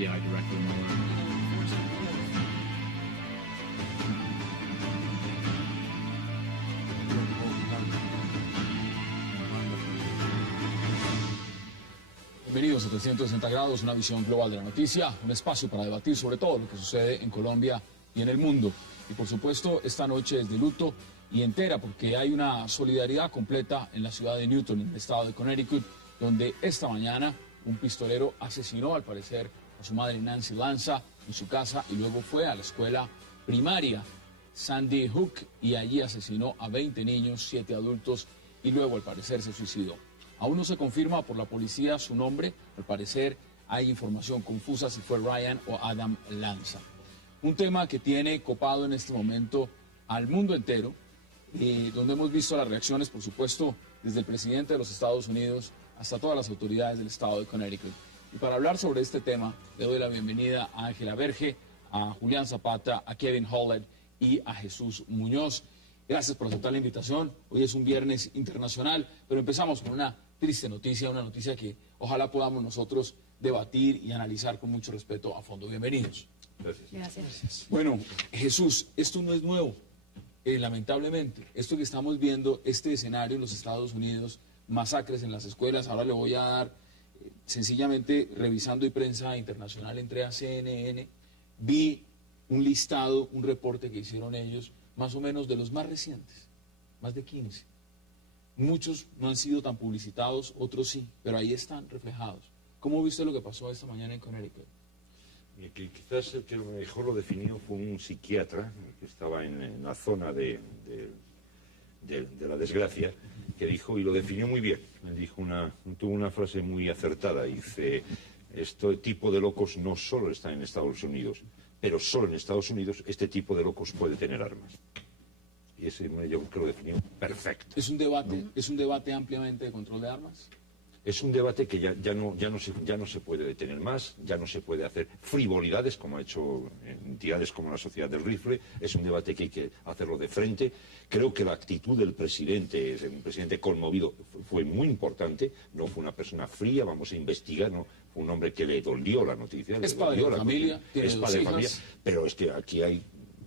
FBI Director Mueller. Bienvenidos a 360 grados, una visión global de la noticia, un espacio para debatir sobre todo lo que sucede en Colombia y en el mundo. Y por supuesto, esta noche es de luto y entera porque hay una solidaridad completa en la ciudad de Newton, en el estado de Connecticut, donde esta mañana un pistolero asesinó al parecer a su madre Nancy Lanza en su casa y luego fue a la escuela primaria Sandy Hook y allí asesinó a 20 niños, 7 adultos y luego al parecer se suicidó. Aún no se confirma por la policía su nombre, al parecer hay información confusa si fue Ryan o Adam Lanza. Un tema que tiene copado en este momento al mundo entero, donde hemos visto las reacciones, por supuesto, desde el presidente de los Estados Unidos hasta todas las autoridades del estado de Connecticut. Y para hablar sobre este tema, le doy la bienvenida a Ángela Verge, a Julián Zapata, a Kevin Hollett y a Jesús Muñoz. Gracias por aceptar la invitación. Hoy es un viernes internacional, pero empezamos con una triste noticia, una noticia que ojalá podamos nosotros debatir y analizar con mucho respeto a fondo. Bienvenidos. Gracias. Bueno, Jesús, esto no es nuevo, lamentablemente. Esto que estamos viendo, este escenario en los Estados Unidos, masacres en las escuelas, ahora le voy a dar, sencillamente revisando y prensa internacional, entré a CNN, vi un listado, un reporte que hicieron ellos, más o menos de los más recientes, más de 15. Muchos no han sido tan publicitados, otros sí, pero ahí están reflejados. ¿Cómo viste lo que pasó esta mañana en Connecticut? Quizás el que mejor lo definió fue un psiquiatra que estaba en la zona de la desgracia, que dijo, y lo definió muy bien, dijo tuvo una frase muy acertada, dice, este tipo de locos no solo está en Estados Unidos, pero solo en Estados Unidos este tipo de locos puede tener armas. Y ese yo creo que lo definió perfecto. ¿Es un debate ampliamente de control de armas? Es un debate que ya no se puede detener más, ya no se puede hacer frivolidades como ha hecho entidades como la Sociedad del Rifle. Es un debate que hay que hacerlo de frente. Creo que la actitud del presidente, un presidente conmovido, fue muy importante. No fue una persona fría, vamos a investigar, no fue un hombre que le dolió la noticia. Es padre de familia, es padre de familia, pero es que aquí hay...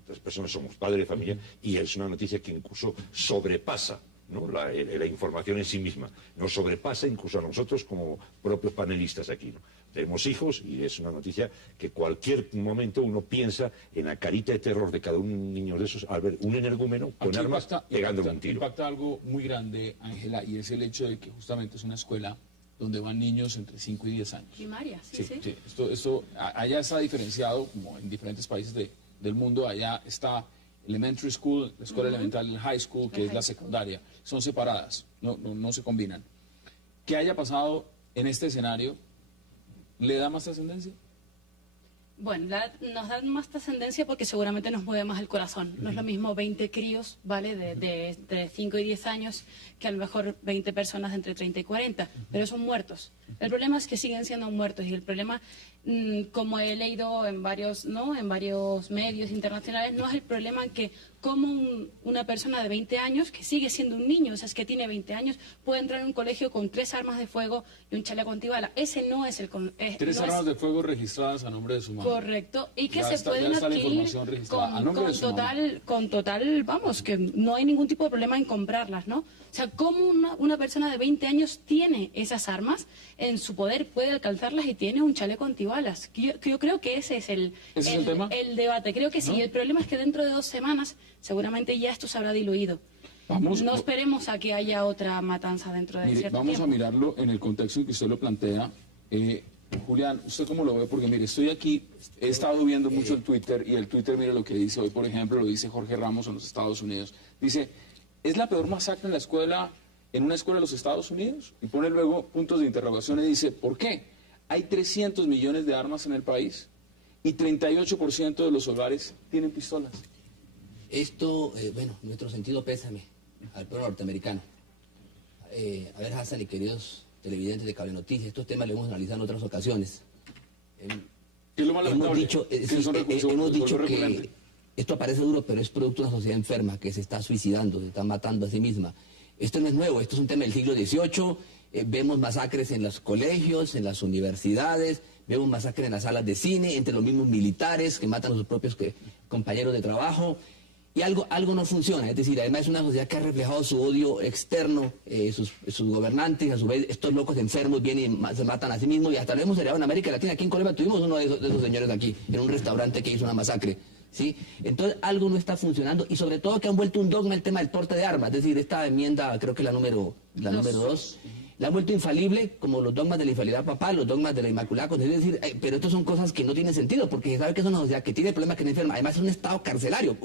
Las personas somos padres de familia y es una noticia que incluso sobrepasa, ¿no?, la información en sí misma. Nos sobrepasa incluso a nosotros como propios panelistas aquí, ¿no? Tenemos hijos y es una noticia que cualquier momento uno piensa en la carita de terror de cada un niño de esos al ver un energúmeno con armas pegándole un tiro. Impacta algo muy grande, Ángela, y es el hecho de que justamente es una escuela donde van niños entre 5 y 10 años. Primaria, sí. Esto allá está diferenciado, como en diferentes países del mundo. Allá está elementary school, la escuela elemental, el high school, que es la secundaria. Son separadas, no se combinan. ¿Qué haya pasado en este escenario le da más trascendencia? Bueno, nos da más trascendencia porque seguramente nos mueve más el corazón. No es lo mismo 20 críos, ¿vale?, de 5 y 10 años, que a lo mejor 20 personas de entre 30 y 40, pero son muertos. El problema es que siguen siendo muertos y el problema, como he leído en varios medios internacionales, no es el problema que como una persona de 20 años, que sigue siendo un niño, o sea, es que tiene 20 años, puede entrar en un colegio con 3 armas de fuego y un chaleco antibala. Ese no es el... 3 armas de fuego registradas a nombre de su madre. Correcto, y que se pueden adquirir con total, vamos, que no hay ningún tipo de problema en comprarlas, ¿no? O sea, ¿cómo una persona de 20 años tiene esas armas en su poder, puede alcanzarlas y tiene un chaleco antibalas? Yo creo que ese es el debate. Creo que sí. El problema es que dentro de 2 semanas seguramente ya esto se habrá diluido. No esperemos a que haya otra matanza dentro de cierto tiempo. Vamos a mirarlo en el contexto en que usted lo plantea. Julián, ¿usted cómo lo ve? Porque mire, estoy aquí, he estado viendo mucho el Twitter, y el Twitter, mire lo que dice hoy, por ejemplo, lo dice Jorge Ramos en los Estados Unidos. Dice, ¿es la peor masacre en una escuela de los Estados Unidos? Y pone luego puntos de interrogación y dice, ¿por qué? Hay 300 millones de armas en el país y 38% de los hogares tienen pistolas. Esto, bueno, en nuestro sentido pésame al pueblo norteamericano. A ver, Hassan y queridos televidentes de Cable Noticias, estos temas los hemos analizado en otras ocasiones. ¿Qué es lo más lamentable? Hemos dicho que esto parece duro, pero es producto de una sociedad enferma que se está suicidando, se está matando a sí misma. Esto no es nuevo, esto es un tema del siglo XVIII. Vemos masacres en los colegios, en las universidades, vemos masacres en las salas de cine, entre los mismos militares que matan a sus propios compañeros de trabajo. Y algo no funciona, es decir, además es una sociedad que ha reflejado su odio externo, sus gobernantes, a su vez estos locos enfermos vienen y se matan a sí mismos, y hasta lo hemos heredado en América Latina. Aquí en Colombia tuvimos uno de esos señores aquí, en un restaurante que hizo una masacre, ¿sí? Entonces algo no está funcionando, y sobre todo que han vuelto un dogma el tema del porte de armas, es decir, esta enmienda, creo que la número 2, la han vuelto infalible, como los dogmas de la infalibilidad papal, los dogmas de la Inmaculada Concepción, es decir, pero estas son cosas que no tienen sentido, porque se sabe que es una sociedad que tiene problemas, que no enferma, además es un estado carcelario.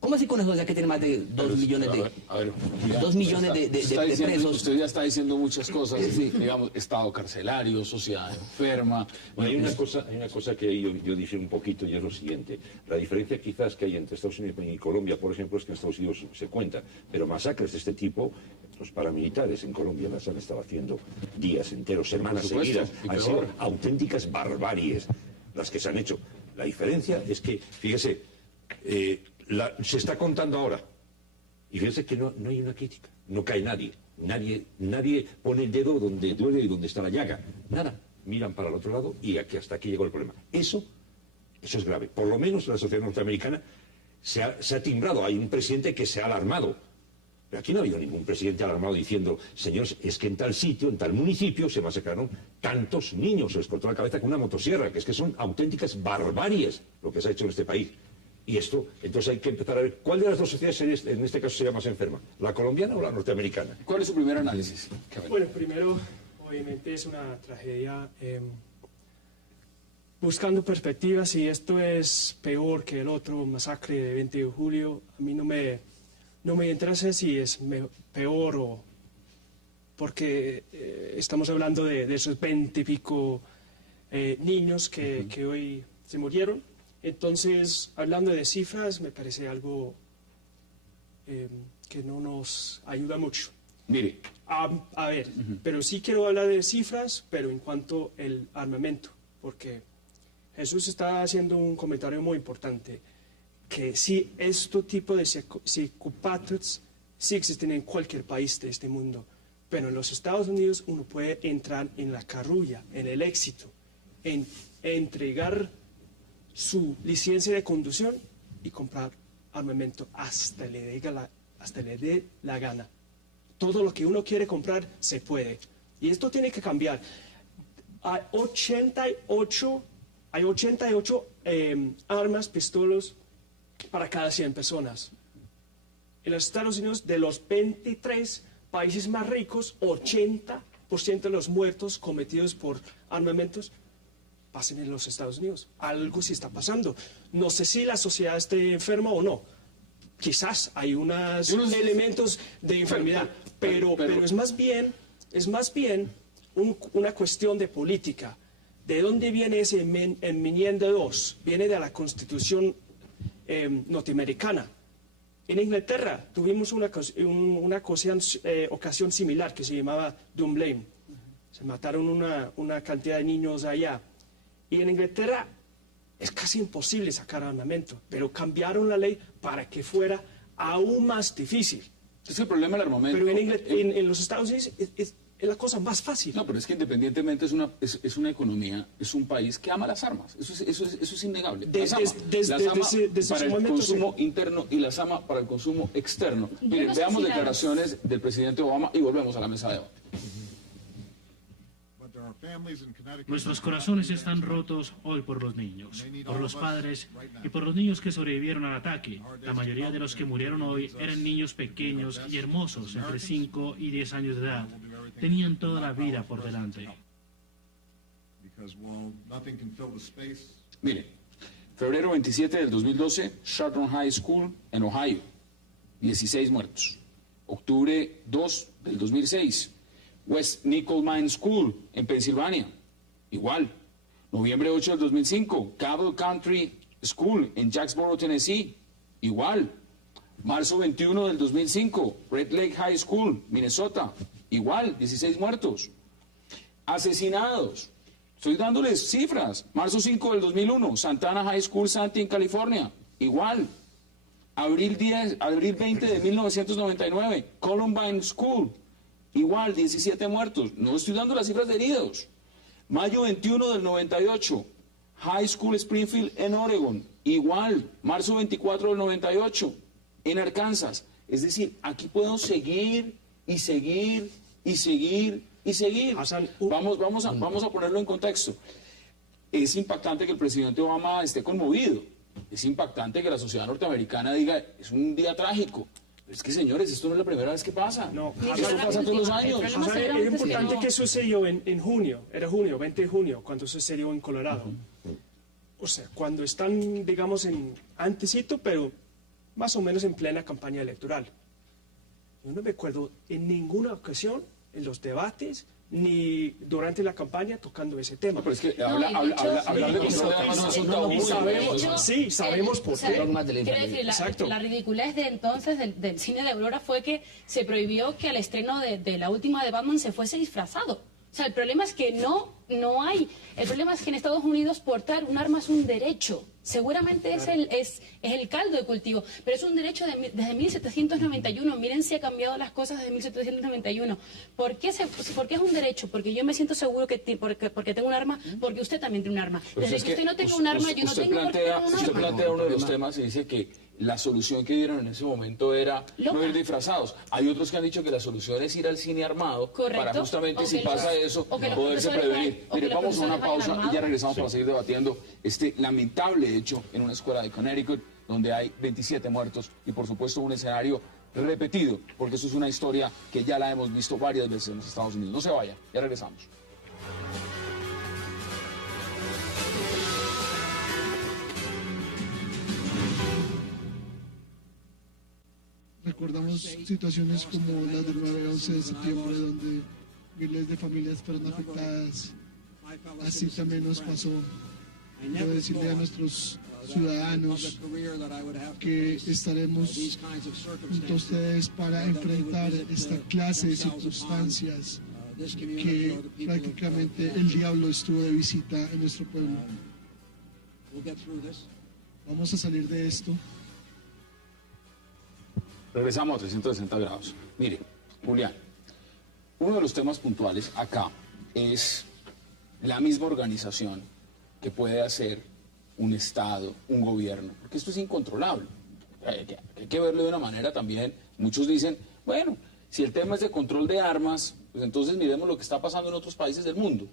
¿Cómo así con eso ya que tiene más de 2 millones de, Julián, 2 millones de presos? Usted ya está diciendo muchas cosas, sí. Digamos, estado carcelario, sociedad enferma. Bueno, hay una cosa que yo dije un poquito, y es lo siguiente. La diferencia quizás que hay entre Estados Unidos y Colombia, por ejemplo, es que en Estados Unidos se cuenta, pero masacres de este tipo, los paramilitares en Colombia las han estado haciendo días enteros, semanas seguidas. Han sido auténticas barbaries las que se han hecho. La diferencia es que, fíjese, se está contando ahora, y fíjense que no hay una crítica, no cae nadie pone el dedo donde duele y donde está la llaga, nada, miran para el otro lado y hasta aquí llegó el problema. Eso es grave. Por lo menos la sociedad norteamericana se ha timbrado, hay un presidente que se ha alarmado, pero aquí no ha habido ningún presidente alarmado diciendo, señores, es que en tal sitio, en tal municipio se masacraron tantos niños, se les cortó la cabeza con una motosierra, que es que son auténticas barbaries lo que se ha hecho en este país. Y esto, entonces hay que empezar a ver cuál de las dos sociedades en este caso sería más enferma, la colombiana o la norteamericana. ¿Cuál es su primer análisis? Bueno, primero, obviamente es una tragedia. Buscando perspectivas, si esto es peor que el otro masacre de 20 de julio, a mí no me interesa si es peor o... porque estamos hablando de esos 20 y pico niños que hoy se murieron. Entonces, hablando de cifras, me parece algo que no nos ayuda mucho. Mire. A ver, pero sí quiero hablar de cifras, pero en cuanto al armamento, porque Jesús está haciendo un comentario muy importante, que si este tipo de psicópatas sí existen en cualquier país de este mundo, pero en los Estados Unidos uno puede entrar en la carrulla, en el éxito, en entregar su licencia de conducción y comprar armamento hasta le dé la gana. Todo lo que uno quiere comprar se puede. Y esto tiene que cambiar. Hay 88 armas, pistolas para cada 100 personas. En los Estados Unidos, de los 23 países más ricos, 80% de los muertos cometidos por armamentos pasen en los Estados Unidos. Algo sí está pasando. No sé si la sociedad esté enferma o no. Quizás hay unos elementos de enfermedad, pero es más bien una cuestión de política. ¿De dónde viene ese enmienda 2? Viene de la Constitución norteamericana. En Inglaterra tuvimos una ocasión similar que se llamaba Dunblane. Se mataron una cantidad de niños allá. Y en Inglaterra es casi imposible sacar armamento, pero cambiaron la ley para que fuera aún más difícil. Es el problema del armamento. Pero en los Estados Unidos es la cosa más fácil. No, pero es que independientemente es una economía, es un país que ama las armas. Eso es innegable. Las ama para el consumo interno y las ama para el consumo externo. Miren, veamos declaraciones del presidente Obama y volvemos a la mesa de debate. Nuestros corazones están rotos hoy por los niños, por los padres y por los niños que sobrevivieron al ataque. La mayoría de los que murieron hoy eran niños pequeños y hermosos, entre 5 y 10 años de edad. Tenían toda la vida por delante. Mire, febrero 27 del 2012, Charlton High School en Ohio, 16 muertos. Octubre 2 del 2006. West Nicholmine School, en Pensilvania, igual. Noviembre 8 del 2005, Cabell Country School, en Jacksboro, Tennessee, igual. Marzo 21 del 2005, Red Lake High School, Minnesota, igual, 16 muertos. Asesinados, estoy dándoles cifras. Marzo 5 del 2001, Santana High School, Santee, en California, igual. Abril 20 de 1999, Columbine School, igual, 17 muertos. No estoy dando las cifras de heridos. Mayo 21 del 98, High School Springfield en Oregon, igual, marzo 24 del 98, en Arkansas. Es decir, aquí podemos seguir y seguir y seguir y seguir. Vamos a ponerlo en contexto. Es impactante que el presidente Obama esté conmovido. Es impactante que la sociedad norteamericana diga, es un día trágico. Es que, señores, esto no es la primera vez que pasa. No, esto pasa todos los años. Es importante que sucedió en junio, era junio, 20 de junio, cuando sucedió en Colorado. O sea, cuando están, digamos, en antecito, pero más o menos en plena campaña electoral. Yo no me acuerdo en ninguna ocasión, en los debates, ni durante la campaña tocando ese tema. No, pero es que hablar de control de armas no es un tabú. Sí, sabemos por qué. Quiero decir, la ridiculez de entonces del cine de Aurora fue que se prohibió que al estreno de la última de Batman se fuese disfrazado. O sea, el problema es que no hay. El problema es que en Estados Unidos portar un arma es un derecho. Seguramente es el caldo de cultivo, pero es un derecho desde 1791. Miren si ha cambiado las cosas desde 1791. ¿Por qué es un derecho? Porque yo me siento seguro porque tengo un arma, porque usted también tiene un arma. Desde que usted no tenga un arma, yo no tengo por qué tener un arma. Usted plantea uno de los temas y dice que la solución que dieron en ese momento era no ir disfrazados. Hay otros que han dicho que la solución es ir al cine armado. Correcto. Para justamente, si pasa eso, poderse prevenir. Mire, vamos a una pausa y ya regresamos para seguir debatiendo este lamentable hecho en una escuela de Connecticut, donde hay 27 muertos y, por supuesto, un escenario repetido, porque eso es una historia que ya la hemos visto varias veces en los Estados Unidos. No se vaya, ya regresamos. Recordamos situaciones como las del 9/11 de septiembre, donde miles de familias fueron afectadas. Así también nos pasó. Quiero decirle a nuestros ciudadanos que estaremos junto a ustedes para enfrentar esta clase de circunstancias que prácticamente el diablo estuvo de visita en nuestro pueblo. Vamos a salir de esto. Regresamos a 360 grados. Mire, Julián, uno de los temas puntuales acá es la misma organización que puede hacer un Estado, un gobierno, porque esto es incontrolable. Hay que verlo de una manera también. Muchos dicen, bueno, si el tema es de control de armas, pues entonces miremos lo que está pasando en otros países del mundo.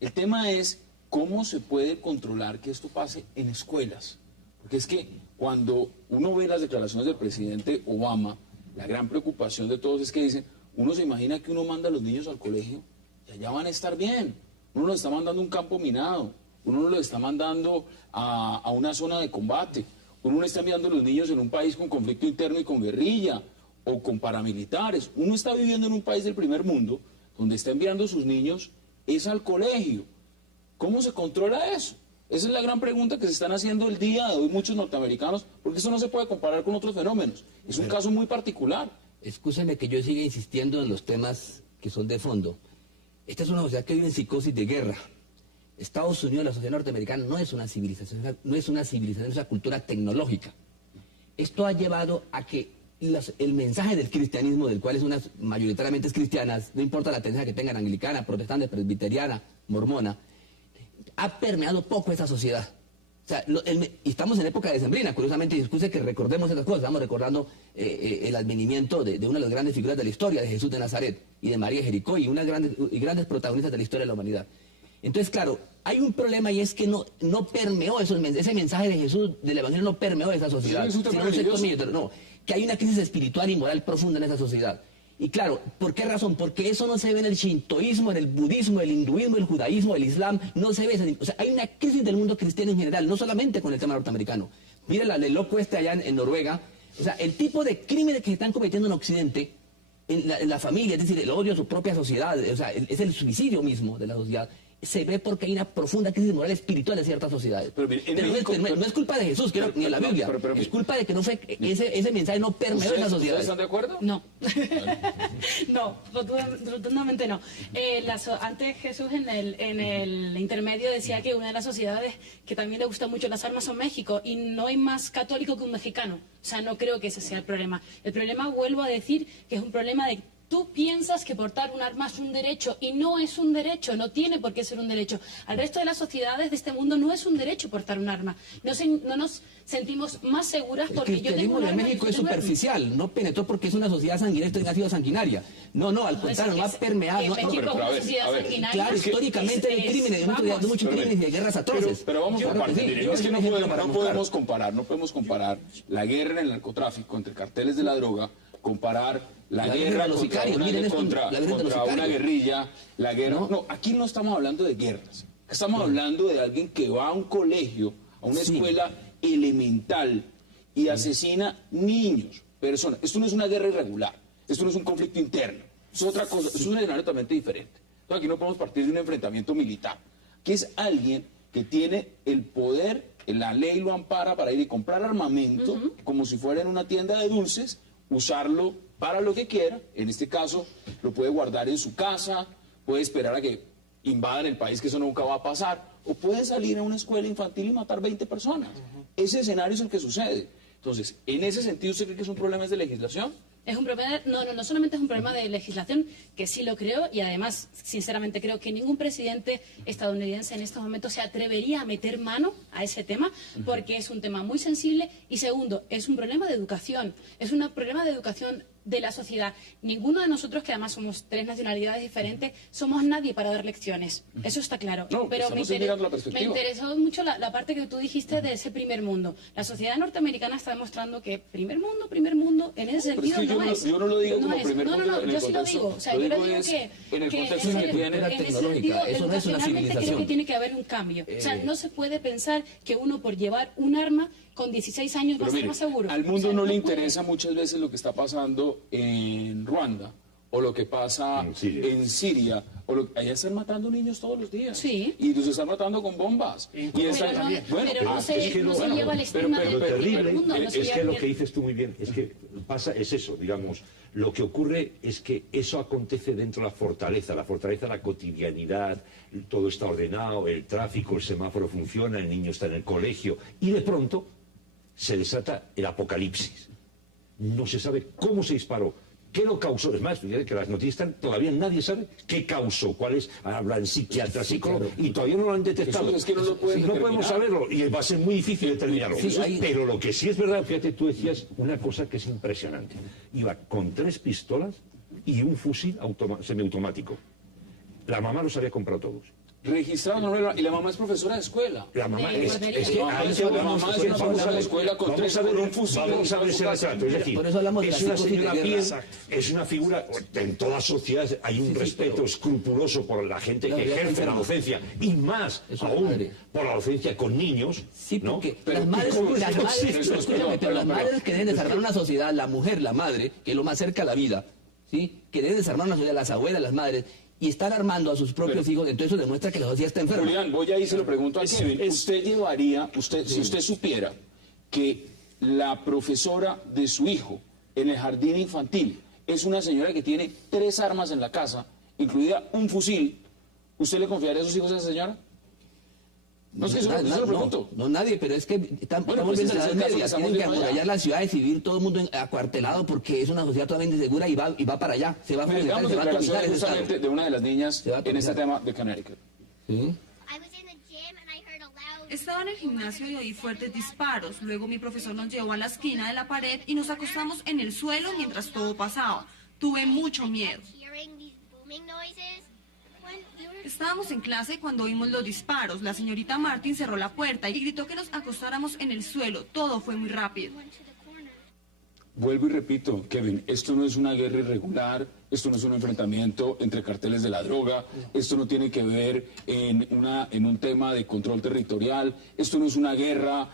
El tema es cómo se puede controlar que esto pase en escuelas. Porque es que cuando uno ve las declaraciones del presidente Obama, la gran preocupación de todos es que dicen, uno se imagina que uno manda a los niños al colegio y allá van a estar bien. Uno los está mandando a un campo minado, uno no los está mandando a una zona de combate, uno no está enviando a los niños en un país con conflicto interno y con guerrilla o con paramilitares. Uno está viviendo en un país del primer mundo donde está enviando a sus niños es al colegio. ¿Cómo se controla eso? Esa es la gran pregunta que se están haciendo el día de hoy muchos norteamericanos, porque eso no se puede comparar con otros fenómenos. Es un caso muy particular. Escúchame que yo siga insistiendo en los temas que son de fondo. Esta es una sociedad que vive en psicosis de guerra. Estados Unidos, la sociedad norteamericana, no es una civilización, es una cultura tecnológica. Esto ha llevado a que el mensaje del cristianismo, del cual mayoritariamente es cristianas, no importa la tendencia que tengan, anglicana, protestante, presbiteriana, mormona, ha permeado poco esa sociedad. O sea, y estamos en época decembrina, curiosamente, discute que recordemos esas cosas. Estamos recordando el advenimiento de una de las grandes figuras de la historia, de Jesús de Nazaret y de María de Jericó, y grandes protagonistas de la historia de la humanidad. Entonces, claro, hay un problema y es que no permeó ese mensaje de Jesús, del Evangelio, no permeó esa sociedad. No, que hay una crisis espiritual y moral profunda en esa sociedad. Y claro, ¿por qué razón? Porque eso no se ve en el shintoísmo, en el budismo, el hinduismo, el judaísmo, el islam, no se ve. O sea, hay una crisis del mundo cristiano en general, no solamente con el tema norteamericano. Mira el loco allá en Noruega. O sea, el tipo de crímenes que se están cometiendo en Occidente, en la familia, es decir, el odio a su propia sociedad, o sea, es el suicidio mismo de la sociedad, se ve porque hay una profunda crisis moral espiritual de ciertas sociedades. Pero no es culpa de Jesús, ni de la Biblia, es culpa de que no fue ese mensaje no permeó en la sociedad. ¿Ustedes están de acuerdo? No. No, rotundamente no. Antes Jesús en el intermedio decía que una de las sociedades que también le gustan mucho las armas son México, y no hay más católico que un mexicano. O sea, no creo que ese sea el problema. El problema, vuelvo a decir, que es un problema de tú piensas que portar un arma es un derecho y no es un derecho, no tiene por qué ser un derecho. Al resto de las sociedades de este mundo no es un derecho portar un arma. No nos sentimos más seguras porque yo tengo un arma. El cristianismo de México es superficial, no penetró porque es una sociedad sanguinesta y ha sido sanguinaria. No, al contrario, no ha permeado. Claro, históricamente hay crímenes, muchos crímenes y de guerras atroces. Pero vamos por partes. Es que no podemos comparar la guerra en el narcotráfico entre carteles de la droga, comparar la guerra contra una guerrilla, la guerra... No, aquí no estamos hablando de guerras. Estamos hablando de alguien que va a un colegio, a una escuela elemental y asesina niños, personas. Esto no es una guerra irregular, esto no es un conflicto interno, es otra cosa, es un escenario totalmente diferente. Entonces, aquí no podemos partir de un enfrentamiento militar, que es alguien que tiene el poder, la ley lo ampara para ir y comprar armamento, como si fuera en una tienda de dulces, usarlo para lo que quiera. En este caso lo puede guardar en su casa, puede esperar a que invadan el país, que eso nunca va a pasar, o puede salir a una escuela infantil y matar 20 personas. Ese escenario es el que sucede. Entonces, en ese sentido, ¿usted cree que es un problema de legislación? Es un problema, no solamente es un problema de legislación, que sí lo creo, y además, sinceramente, creo que ningún presidente estadounidense en estos momentos se atrevería a meter mano a ese tema, porque es un tema muy sensible, y segundo, es un problema de educación, es un problema de educación de la sociedad. Ninguno de nosotros, que además somos 3 nacionalidades diferentes, somos nadie para dar lecciones. Eso está claro. No, pero me interesó mucho la parte que tú dijiste de ese primer mundo. La sociedad norteamericana está demostrando que primer mundo, en ese sentido yo no lo digo como primer mundo. No, yo sí lo digo. O sea, yo lo digo que en el contexto que tiene la tecnológica, eso no es una civilización. Creo que tiene que haber un cambio. O sea, no se puede pensar que uno por llevar un arma con 16 años va a ser más seguro. Al mundo no le interesa muchas veces lo que está pasando en Ruanda o lo que pasa en Siria. Allá están matando niños todos los días. Sí. Y los están matando con bombas. Pero no se lleva el estigma del terrible mundo. Es que lo que dices tú muy bien, es que es eso, digamos. Lo que ocurre es que eso acontece dentro de la fortaleza, la cotidianidad, todo está ordenado, el tráfico, el semáforo funciona, el niño está en el colegio, y de pronto se desata el apocalipsis. No se sabe cómo se disparó, qué lo causó. Es más, fíjate que las noticias están, todavía nadie sabe qué causó, cuáles, hablan psiquiatras, psicólogos, y todavía no lo han detectado. Es que no podemos saberlo, y va a ser muy difícil determinarlo. Pero lo que sí es verdad, fíjate, tú decías una cosa que es impresionante. Iba con 3 pistolas y un fusil semiautomático. La mamá los había comprado todos. Registrado, y la mamá es profesora de escuela. La mamá es que la mamá es una profesora de escuela con un fusil. Vamos a ver ese retrato. Es decir, es una señora bien, es una figura. En todas sociedades hay un respeto escrupuloso por la gente que ejerce la docencia, y más aún por la docencia con niños. Sí, porque las madres que deben desarmar una sociedad, la mujer, la madre, que es lo más cerca a la vida, ¿sí? Que deben desarmar una sociedad, las abuelas, las madres, y están armando a sus propios hijos, entonces eso demuestra que la sociedad está enferma. Julián, voy ahí y se lo pregunto a Kevin. Si usted supiera que la profesora de su hijo en el jardín infantil es una señora que tiene 3 armas en la casa, incluida un fusil, ¿usted le confiaría a sus hijos a esa señora? No, es que eso lo pregunto. No, nadie, pero es que estamos viendo las medias, tienen que amurallar la ciudad y civil, todo el mundo acuartelado, porque es una sociedad totalmente insegura y va para allá, se va a fomentar, se va a atomizar ese estado. De una de las niñas en este tema de Connecticut. ¿Sí? Estaba en el gimnasio y oí fuertes disparos. Luego mi profesor nos llevó a la esquina de la pared y nos acostamos en el suelo mientras todo pasaba. Tuve mucho miedo. Estábamos en clase cuando oímos los disparos. La señorita Martin cerró la puerta y gritó que nos acostáramos en el suelo. Todo fue muy rápido. Vuelvo y repito, Kevin, esto no es una guerra irregular, esto no es un enfrentamiento entre carteles de la droga, esto no tiene que ver en un tema de control territorial, esto no es una guerra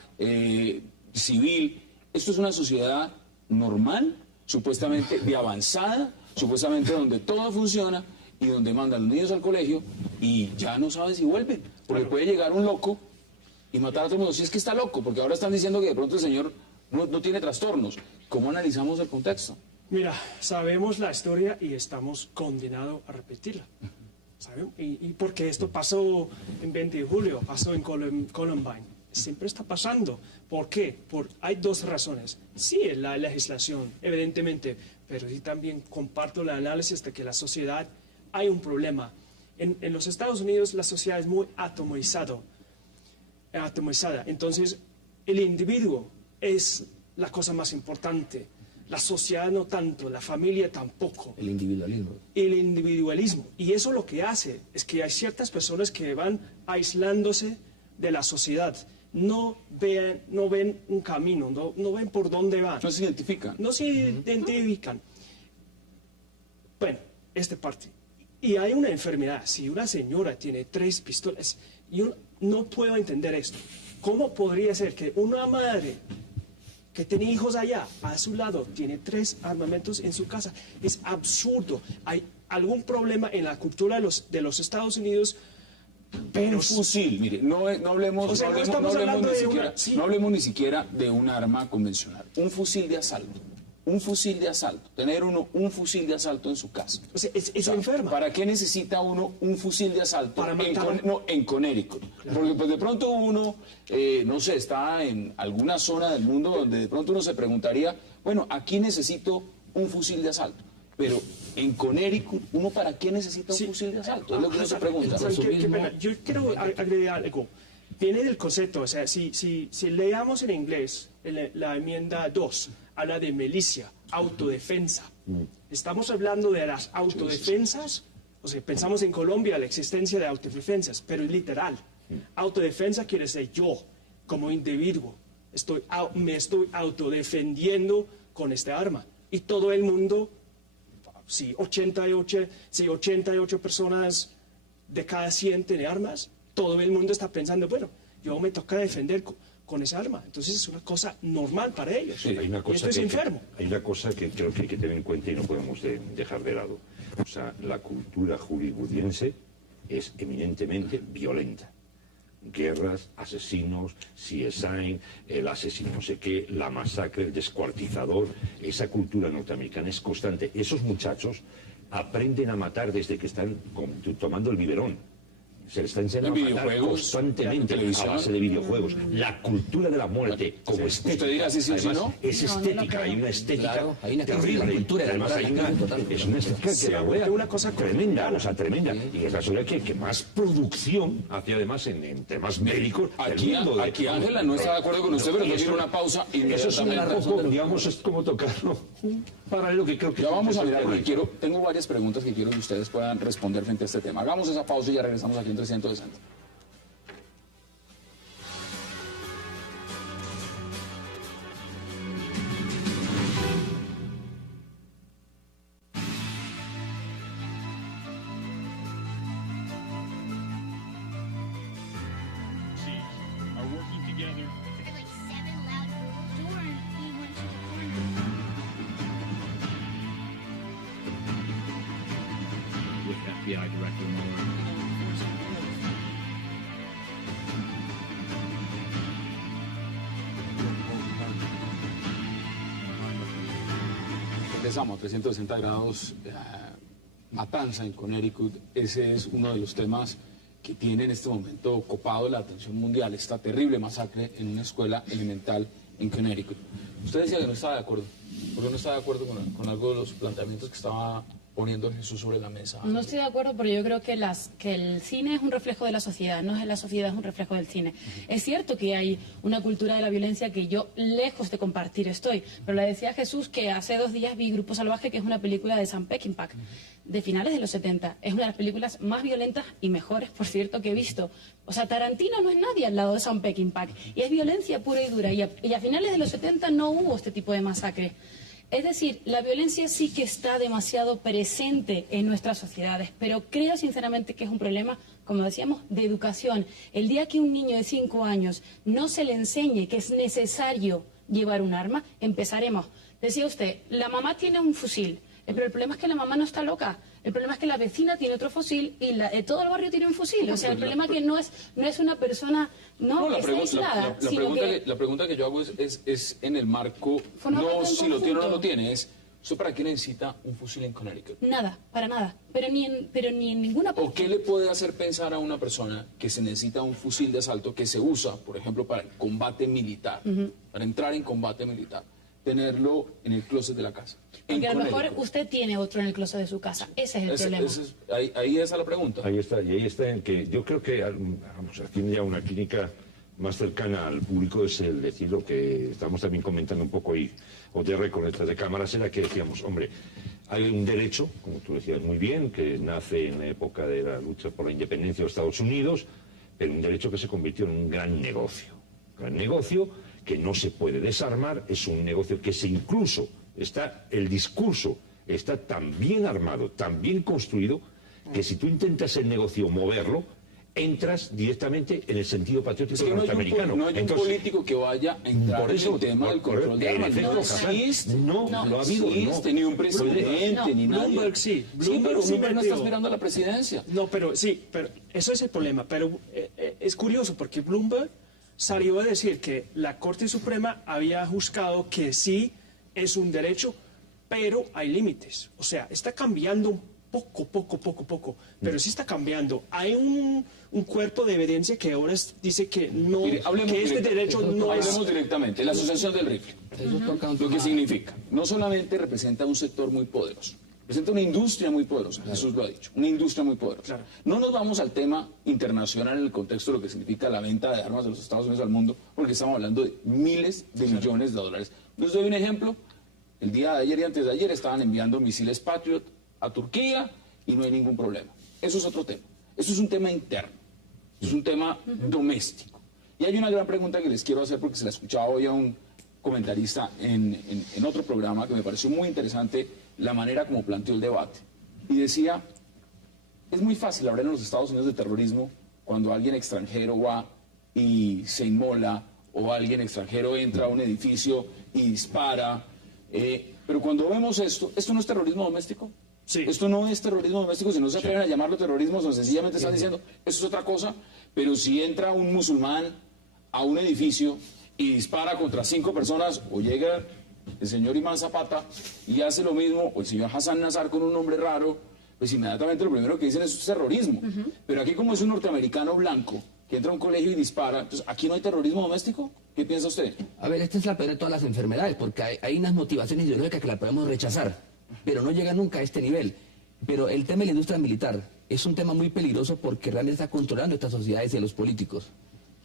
civil, esto es una sociedad normal, supuestamente de avanzada, supuestamente donde todo funciona y donde mandan los niños al colegio y ya no saben si vuelven, porque puede llegar un loco y matar a todo el mundo. Si es que está loco, porque ahora están diciendo que de pronto el señor no tiene trastornos. ¿Cómo analizamos el contexto? Mira, sabemos la historia y estamos condenados a repetirla. ¿Sabemos? Y porque esto pasó en 20 de julio, pasó en Columbine. siempre está pasando. ¿Por qué? Hay dos razones. Sí, es la legislación, evidentemente, pero sí también comparto el análisis de que la sociedad hay un problema. En los Estados Unidos la sociedad es muy atomizada. Entonces, el individuo es la cosa más importante. La sociedad no tanto, la familia tampoco. El individualismo. El individualismo. Y eso lo que hace es que hay ciertas personas que van aislándose de la sociedad. No ven un camino, no ven por dónde van. No se identifican. No se identifican. Bueno, esta parte. Y hay una enfermedad. Si una señora tiene 3 pistolas, yo no puedo entender esto. ¿Cómo podría ser que una madre que tiene hijos allá, a su lado, tiene 3 armamentos en su casa? Es absurdo. Hay algún problema en la cultura de los Estados Unidos. Pero un fusil, mire, no hablemos, o sea, no hablemos ni siquiera de un arma convencional. Un fusil de asalto. Un fusil de asalto. Tener uno un fusil de asalto en su casa. O sea, es enferma. ¿Para qué necesita uno un fusil de asalto para en Connecticut? Claro. Porque pues de pronto uno, no sé, está en alguna zona del mundo donde de pronto uno se preguntaría, bueno, aquí necesito un fusil de asalto. Pero en Connecticut, ¿uno para qué necesita un fusil de asalto? Es lo que uno se pregunta. Qué pena. Yo quiero agregar algo. Viene del concepto, o sea, si leamos en inglés la enmienda 2, habla de milicia, autodefensa. Estamos hablando de las autodefensas, o sea, pensamos en Colombia la existencia de autodefensas, pero es literal. Autodefensa quiere decir yo, como individuo, me estoy autodefendiendo con este arma. Y todo el mundo, si 88 personas de cada 100 tienen armas, todo el mundo está pensando, bueno, yo me toca defender con esa arma. Entonces es una cosa normal para ellos. Sí, hay una cosa esto es enfermo. Hay una cosa que creo que hay que tener en cuenta y no podemos dejar de lado. O sea, la cultura hollywoodiense es eminentemente violenta. Guerras, asesinos, CSI, el asesino no sé qué, la masacre, el descuartizador. Esa cultura norteamericana es constante. Esos muchachos aprenden a matar desde que están tomando el biberón. Se les está enseñando a matar constantemente a base de videojuegos. La cultura de la muerte como estética. Usted dirá sí, además, ¿no? Es estética, hay una estética claro, hay una terrible. cultura, además hay es una estética que la wea, una cosa tremenda, o sea, tremenda. Y es la sociedad que más producción hace además en temas médicos. Aquí Ángela no está de acuerdo con usted, pero quiero una pausa. Eso es un poco, digamos, es como tocarlo. Paralelo que creo que... Ya vamos a mirar, porque tengo varias preguntas que quiero que ustedes puedan responder frente a este tema. Hagamos esa pausa y ya regresamos aquí en 360. FBI Director Mueller. Regresamos a 360 grados, matanza en Connecticut. Ese es uno de los temas que tiene en este momento copado la atención mundial, esta terrible masacre en una escuela elemental en Connecticut. Usted decía que no estaba de acuerdo. ¿Por qué no estaba de acuerdo con algo de los planteamientos que estaba poniendo Jesús sobre la mesa? No estoy de acuerdo, pero yo creo que el cine es un reflejo de la sociedad, no es la sociedad es un reflejo del cine. Es cierto que hay una cultura de la violencia que yo lejos de compartir estoy, pero le decía a Jesús que hace 2 días vi Grupo Salvaje, que es una película de Sam Peckinpah, de finales de los 70. Es una de las películas más violentas y mejores, por cierto, que he visto. O sea, Tarantino no es nadie al lado de Sam Peckinpah, y es violencia pura y dura, y a finales de los 70 no hubo este tipo de masacre. Es decir, la violencia sí que está demasiado presente en nuestras sociedades, pero creo sinceramente que es un problema, como decíamos, de educación. El día que un niño de 5 años no se le enseñe que es necesario llevar un arma, empezaremos. Decía usted, la mamá tiene un fusil, pero el problema es que la mamá no está loca. El problema es que la vecina tiene otro fusil y todo el barrio tiene un fusil. O sea, el problema es que no es una persona que está aislada. La pregunta que yo hago es en el marco, no si lo tiene o no lo tiene, es ¿Usted para qué necesita un fusil en Connecticut? Nada, para nada. Pero ni en ninguna parte. ¿O qué le puede hacer pensar a una persona que se necesita un fusil de asalto que se usa, por ejemplo, para el combate militar, para entrar en combate militar, tenerlo en el closet de la casa? Porque a lo mejor usted tiene otro en el closet de su casa. Ese es el problema. Ahí está la pregunta. Ahí está, y ahí está en que yo creo que, vamos, haciendo ya una clínica más cercana al público, es el decir lo que estamos también comentando un poco ahí, o de con estas de cámaras, era que decíamos, hombre, hay un derecho, como tú decías muy bien, que nace en la época de la lucha por la independencia de los Estados Unidos, pero un derecho que se convirtió en un gran negocio. Un gran negocio que no se puede desarmar, es un negocio que incluso está, el discurso está tan bien armado, tan bien construido, que si tú intentas el negocio moverlo, entras directamente en el sentido patriótico norteamericano. No hay un político que vaya a entrar por eso, en el tema del control de armas. No existe. No lo ha habido. No existe ni un presidente, ni nadie. Bloomberg sí. Pero Bloomberg no está aspirando a la presidencia. No, pero eso es el problema. Pero es curioso porque Bloomberg salió a decir que la Corte Suprema había juzgado que sí es un derecho, pero hay límites. O sea, está cambiando un poco, pero sí está cambiando. Hay un cuerpo de evidencia que ahora dice que no, mire, que este derecho no es... Hablemos directamente. La asociación del rifle. Lo que significa, no solamente representa un sector muy poderoso, representa una industria muy poderosa, Jesús lo ha dicho, una industria muy poderosa. Claro. No nos vamos al tema internacional en el contexto de lo que significa la venta de armas de los Estados Unidos al mundo, porque estamos hablando de miles de millones de dólares. Les doy un ejemplo. El día de ayer y antes de ayer estaban enviando misiles Patriot a Turquía y no hay ningún problema. Eso es otro tema. Eso es un tema interno. Es un tema doméstico. Y hay una gran pregunta que les quiero hacer porque se la escuchaba hoy a un comentarista en otro programa que me pareció muy interesante la manera como planteó el debate. Y decía, es muy fácil hablar en los Estados Unidos de terrorismo cuando alguien extranjero va y se inmola o alguien extranjero entra a un edificio y dispara. Pero cuando vemos ¿esto no es terrorismo doméstico? Sí. Esto no es terrorismo doméstico, si no se atreven a llamarlo terrorismo, o sencillamente están diciendo, eso es otra cosa, pero si entra un musulmán a un edificio y dispara contra 5 personas, o llega el señor Imán Zapata y hace lo mismo, o el señor Hassan Nazar con un nombre raro, pues inmediatamente lo primero que dicen es terrorismo. Pero aquí como es un norteamericano blanco que entra a un colegio y dispara, entonces ¿aquí no hay terrorismo doméstico? ¿Qué piensa usted? A ver, esta es la peor de todas las enfermedades, porque hay unas motivaciones ideológicas que la podemos rechazar, pero no llega nunca a este nivel. Pero el tema de la industria militar es un tema muy peligroso porque realmente está controlando estas sociedades y a los políticos.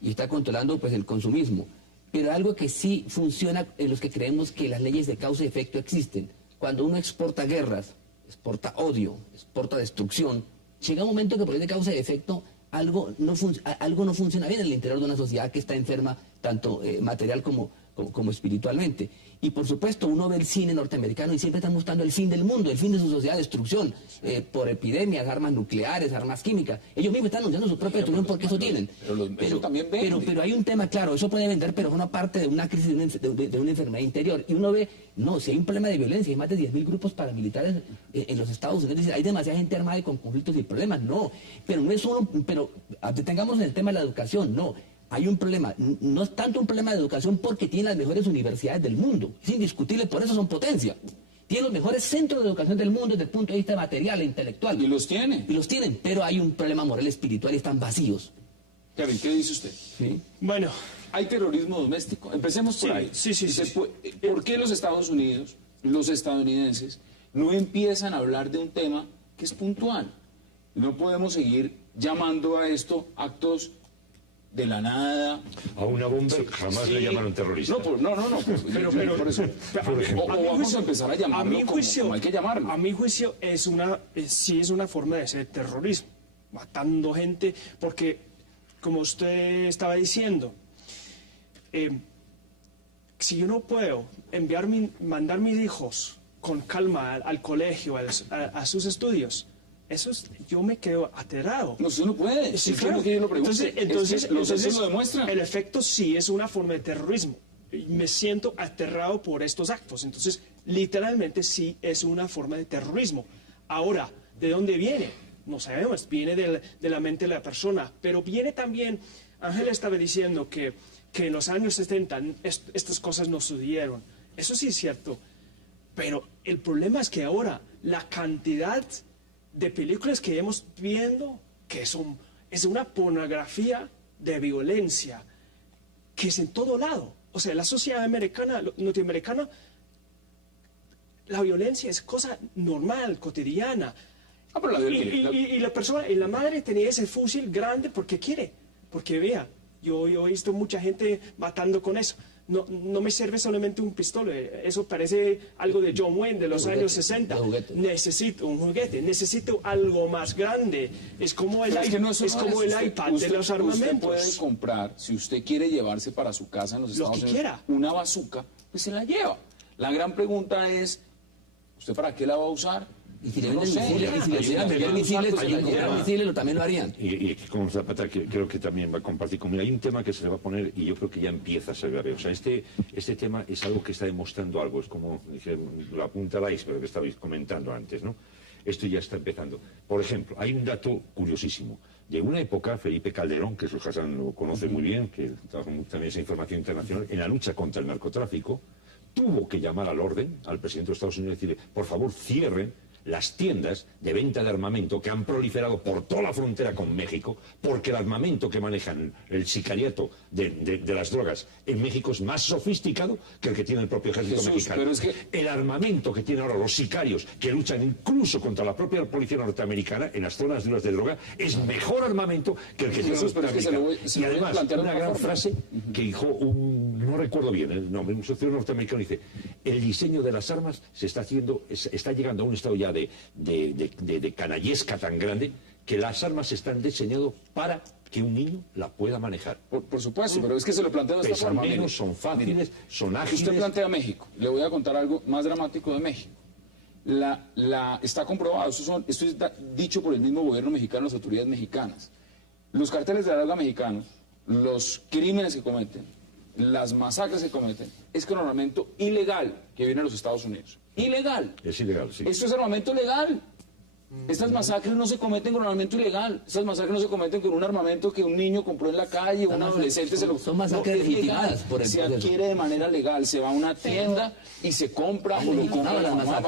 Y está controlando pues el consumismo. Pero algo que sí funciona en los que creemos que las leyes de causa y efecto existen. Cuando uno exporta guerras, exporta odio, exporta destrucción, llega un momento que por ley de causa y efecto algo no funciona bien en el interior de una sociedad que está enferma, tanto material como espiritualmente. Y por supuesto uno ve el cine norteamericano y siempre están mostrando el fin del mundo, el fin de su sociedad, destrucción, por epidemias, armas nucleares, armas químicas. Ellos mismos están anunciando su propia destrucción porque eso tienen. Eso también vende. Pero hay un tema, claro, eso puede vender, pero es una parte de una crisis, de una enfermedad interior. Y uno ve, no, si hay un problema de violencia, hay más de 10.000 grupos paramilitares en los Estados Unidos, hay demasiada gente armada y con conflictos y problemas, no. Pero no es solo, pero detengamos en el tema de la educación, no. Hay un problema, no es tanto un problema de educación porque tienen las mejores universidades del mundo, es indiscutible, por eso son potencia. Tienen los mejores centros de educación del mundo desde el punto de vista material e intelectual. Y los tienen. Y los tienen, pero hay un problema moral espiritual y están vacíos. Kevin, ¿qué dice usted? ¿Sí? Bueno, ¿hay terrorismo doméstico? Empecemos por ahí. Sí. ¿Por qué los Estados Unidos, los estadounidenses, no empiezan a hablar de un tema que es puntual? No podemos seguir llamando a esto actos de la nada. A una bomba jamás le llamaron terrorista. No. Pero por eso. O vamos a empezar a llamarlo como hay que llamarlo. A mi juicio sí es una forma de ser terrorismo, matando gente, porque como usted estaba diciendo, si yo no puedo mandar mis hijos con calma al colegio, a sus estudios, yo me quedo aterrado. No, usted no puede. Sí, claro. Que yo lo pregunte. Entonces, los hechos lo demuestran. El efecto sí es una forma de terrorismo. Me siento aterrado por estos actos. Entonces, literalmente sí es una forma de terrorismo. Ahora, ¿de dónde viene? No sabemos. Viene de la mente de la persona. Pero viene también, Ángel estaba diciendo que en los años 70 estas cosas no sucedieron. Eso sí es cierto. Pero el problema es que ahora la cantidad de películas que hemos viendo que es una pornografía de violencia que es en todo lado. O sea, la sociedad americana, norteamericana, la violencia es cosa normal, cotidiana. Y la persona, y la madre tenía ese fusil grande porque quiere, porque vea, yo he visto mucha gente matando con eso. No me sirve solamente un pistola, eso parece algo de John Wayne de los años 60. Necesito un juguete, necesito algo más grande. Es como el, iPad de los armamentos. Usted puede comprar, si usted quiere llevarse para su casa en los Estados Unidos una bazooka, pues se la lleva. La gran pregunta es, ¿usted para qué la va a usar? Y si le venden misiles, también lo harían. Y con Zapata, que creo que también va a compartir conmigo. Hay un tema que se le va a poner y yo creo que ya empieza a ser grave. O sea, este tema es algo que está demostrando algo. Es como dije, la punta del iceberg que estabais comentando antes, ¿no? Esto ya está empezando. Por ejemplo, hay un dato curiosísimo. Llegó una época, Felipe Calderón, que su Hassan lo conoce muy bien, que trabaja también esa información internacional, en la lucha contra el narcotráfico, tuvo que llamar al orden al presidente de Estados Unidos y decirle, por favor, cierren las tiendas de venta de armamento que han proliferado por toda la frontera con México, porque el armamento que manejan el sicariato de las drogas en México es más sofisticado que el que tiene el propio ejército mexicano. Pero es que el armamento que tienen ahora los sicarios, que luchan incluso contra la propia policía norteamericana en las zonas duras de droga, es mejor armamento que el que tiene los norteamericanos. Y además, una gran frase que dijo no recuerdo bien el nombre, un socio norteamericano dice, el diseño de las armas está llegando a un estado ya de canallesca tan grande que las armas están diseñadas para que un niño la pueda manejar. Por supuesto, pero es que se lo plantea de esta forma. Menos, son fáciles, son ágiles. Usted plantea México. Le voy a contar algo más dramático de México. Está comprobado, esto es dicho por el mismo gobierno mexicano, las autoridades mexicanas. Los carteles de la droga mexicanos, los crímenes que cometen, las masacres que cometen, es con armamento ilegal que viene a los Estados Unidos. Ilegal. Es ilegal, sí. Esto es armamento legal. Estas masacres no se cometen con armamento ilegal. Estas masacres no se cometen con un armamento que un niño compró en la calle, un adolescente se lo... Son masacres legitimadas por el se adquiere de manera legal, se va a una tienda y se compra o lo compra la mamá.